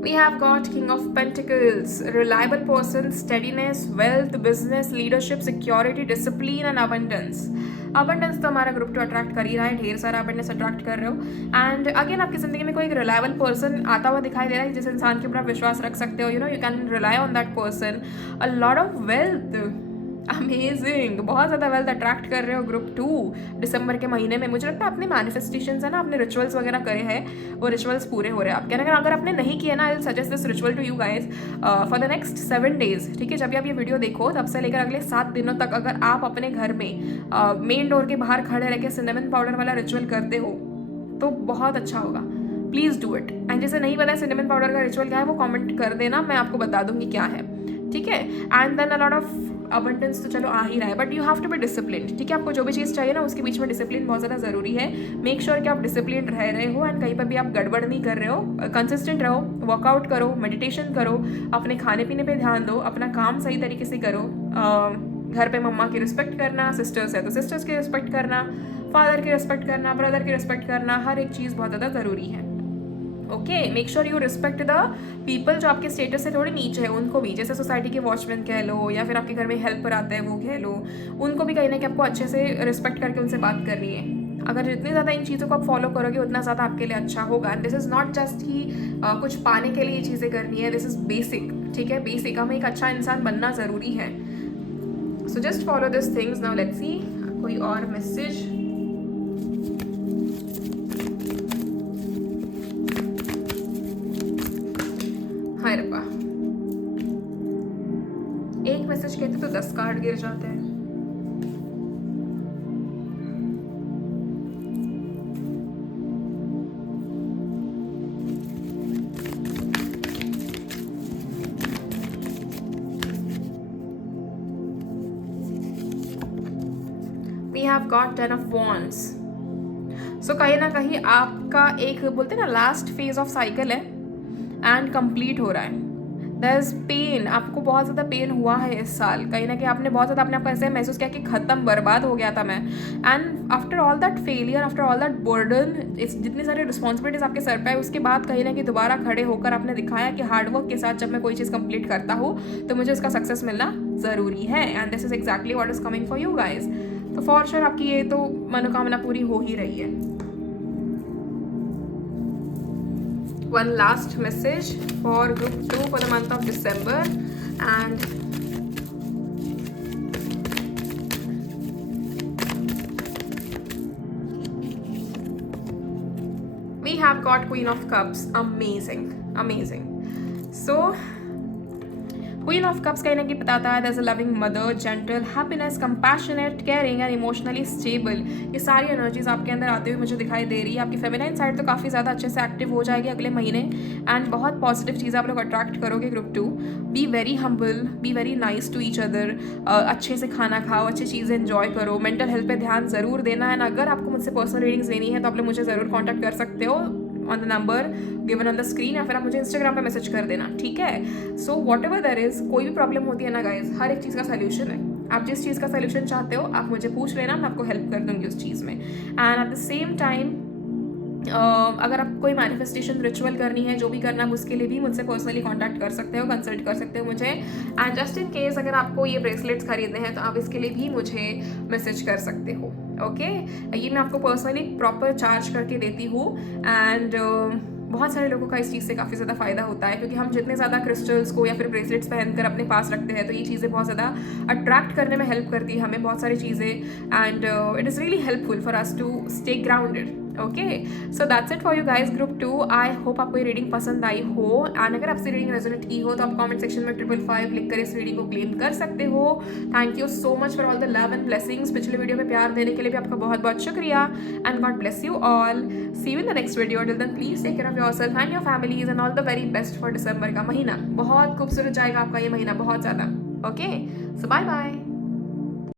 We have got King of Pentacles, reliable person, steadiness, wealth, business, leadership, security, discipline and abundance. Abundance तो हमारा ग्रुप 2 अट्रैक्ट कर ही रहा है, ढेर सारा अबंडेंस अट्रैक्ट कर रहे हो. एंड अगेन आपकी जिंदगी में कोई एक रिलायबल पर्सन आता हुआ दिखाई दे रहा है जिस इंसान के ऊपर आप विश्वास रख सकते हो. You can rely on that person. A lot of wealth, amazing, बहुत ज़्यादा वेल्थ अट्रैक्ट कर रहे हो ग्रुप 2 दिसंबर के महीने में. मुझे लगता है अपने मैनिफेस्टेशंस है ना, अपने रिचुअल्स वगैरह करे हैं, वो रिचुअल्स पूरे हो रहे हैं आपके. अगर आपने नहीं किए ना, I will suggest this ritual to you guys for the next 7 days. ठीक है, जब भी आप ये वीडियो देखो तब से लेकर अगले 7 दिनों तक अगर आप अपने घर में मेन डोर के बाहर खड़े रह के सिनेमन पाउडर वाला रिचुअल करते हो तो बहुत अच्छा होगा. Please do it. एंड जैसे नहीं पता है सिनेमन पाउडर का रिचुअल क्या है, वो कमेंट कर देना, मैं आपको बता दूंगी क्या है. ठीक है, and then a lot of abundance तो चलो आ ही रहा है, but you have to be discipline. ठीक है, आपको जो भी चीज़ चाहिए ना उसके बीच में डिसिप्लिन बहुत ज़्यादा ज़रूरी है. मेक श्योर कि आप डिसिप्लिन रह रहे हो एंड कहीं पर भी आप गड़बड़ नहीं कर रहे हो. कंसिस्टेंट रहो, वर्कआउट करो, मेडिटेशन करो, अपने खाने पीने पे ध्यान दो, अपना काम सही तरीके से करो. घर पे मम्मा की रिस्पेक्ट करना, सिस्टर्स है तो सिस्टर्स की रिस्पेक्ट करना, फादर की रिस्पेक्ट करना, ब्रदर की रिस्पेक्ट करना, हर एक चीज़ बहुत ज़्यादा ज़रूरी है. Okay, make sure you respect the people जो आपके स्टेटस से थोड़े नीचे है, उनको भी, जैसे सोसाइटी के वॉचमैन कह लो या फिर आपके घर में हेल्पर आते हैं वो कह लो, उनको भी कहीं ना कहीं आपको अच्छे से रिस्पेक्ट करके उनसे बात करनी है. अगर जितनी ज़्यादा इन चीज़ों को आप फॉलो करोगे उतना ज़्यादा आपके लिए अच्छा होगा. And this is not just ही कुछ पाने के लिए ये चीज़ें करनी है, दिस इज़ बेसिक. ठीक है, बेसिक, हमें एक अच्छा इंसान बनना ज़रूरी है. So just follow this things. Now let's सी कोई और मैसेज. हाय रब्बा, एक मैसेज कहते तो 10 कार्ड गिर जाते हैं. We have got 10 of Wands. सो कहीं ना कहीं आपका एक बोलते हैं ना लास्ट फेज ऑफ साइकिल है एंड कंप्लीट हो रहा है. देयर इज पेन, आपको बहुत ज़्यादा पेन हुआ है इस साल. कहीं ना कहीं आपने बहुत ज़्यादा अपने आप को ऐसे महसूस किया कि ख़त्म, बर्बाद हो गया था मैं. And after all that failure, after all that burden, जितनी सारी रिस्पॉन्सिबिलिटीज आपके सर पे है, उसके बाद कहीं ना कहीं दोबारा खड़े होकर आपने दिखाया कि हार्डवर्क के साथ जब मैं कोई चीज़ कंप्लीट करता हूँ तो मुझे उसका सक्सेस मिलना ज़रूरी है. And this is exactly what is coming for you guys. तो फॉर श्योर आपकी ये तो मनोकामना पूरी हो ही रही है. One last message for group 2 for the month of December. And we have got Queen of Cups. Amazing, amazing. So Queen of Cups कहीं ना कहीं बताता है there's a loving mother, gentle, happiness, compassionate, caring and emotionally stable. ये सारी energies आपके अंदर आते हुए मुझे दिखाई दे रही है. आपकी फेमिनाइन साइड तो काफ़ी ज़्यादा अच्छे से एक्टिव हो जाएगी अगले महीने एंड बहुत पॉजिटिव चीज़ें आप लोग अट्रैक्ट करोगे group 2. Be very humble, be very nice to each other. अच्छे से खाना खाओ, अच्छी चीज़ें एंजॉय करो, मेंटल हेल्थ पे ध्यान ज़रूर देना. एंड अगर आपको मुझसे पर्सनल रीडिंग्स लेनी है तो आप लोग मुझे ज़रूर कॉन्टैक्ट कर सकते हो on the number given on the screen, या फिर आप मुझे इंस्टाग्राम पे मैसेज कर देना. ठीक है, so whatever there is, कोई भी प्रॉब्लम होती है ना गाइज, हर एक चीज़ का सोल्यूशन है. आप जिस चीज़ का सोल्यूशन चाहते हो आप मुझे पूछ लेना, मैं आपको हेल्प कर दूंगी उस चीज़ में. And at the same time अगर आप कोई मैनिफेस्टेशन रिचुअल करनी है, जो भी करना है, उसके लिए भी मुझसे पर्सनली कांटेक्ट कर सकते हो, कंसल्ट कर सकते हो मुझे. एंड जस्ट इन केस अगर आपको ये ब्रेसलेट्स खरीदने हैं तो आप इसके लिए भी मुझे मैसेज कर सकते हो. ओके, ये मैं आपको पर्सनली प्रॉपर चार्ज करके देती हूँ. एंड बहुत सारे लोगों का इस चीज़ से काफ़ी ज़्यादा फ़ायदा होता है, क्योंकि हम जितने ज़्यादा क्रिस्टल्स को या फिर ब्रेसलेट्स पहनकर अपने पास रखते हैं तो ये चीज़ें बहुत ज़्यादा अट्रैक्ट करने में हेल्प करती है हमें, बहुत सारी चीज़ें. And it is really helpful for us to stay grounded. Okay, so that's it for you guys group 2. I hope आपको ये रीडिंग पसंद आई हो. एंड अगर आपसे रीडिंग रेजोनेट की हो तो आप कमेंट सेक्शन में 555 लिख कर इस रीडिंग को क्लेम कर सकते हो. Thank you so much for all the love and blessings. पिछले वीडियो में प्यार देने के लिए भी आपका बहुत बहुत शुक्रिया. And God bless you all. See you in the next video. Till then please take care of yourself and your families and all the very best for December का महीना. बहुत खूबसूरत जाएगा आपका ये महीना, बहुत ज़्यादा. ओके, सो बाय बाय.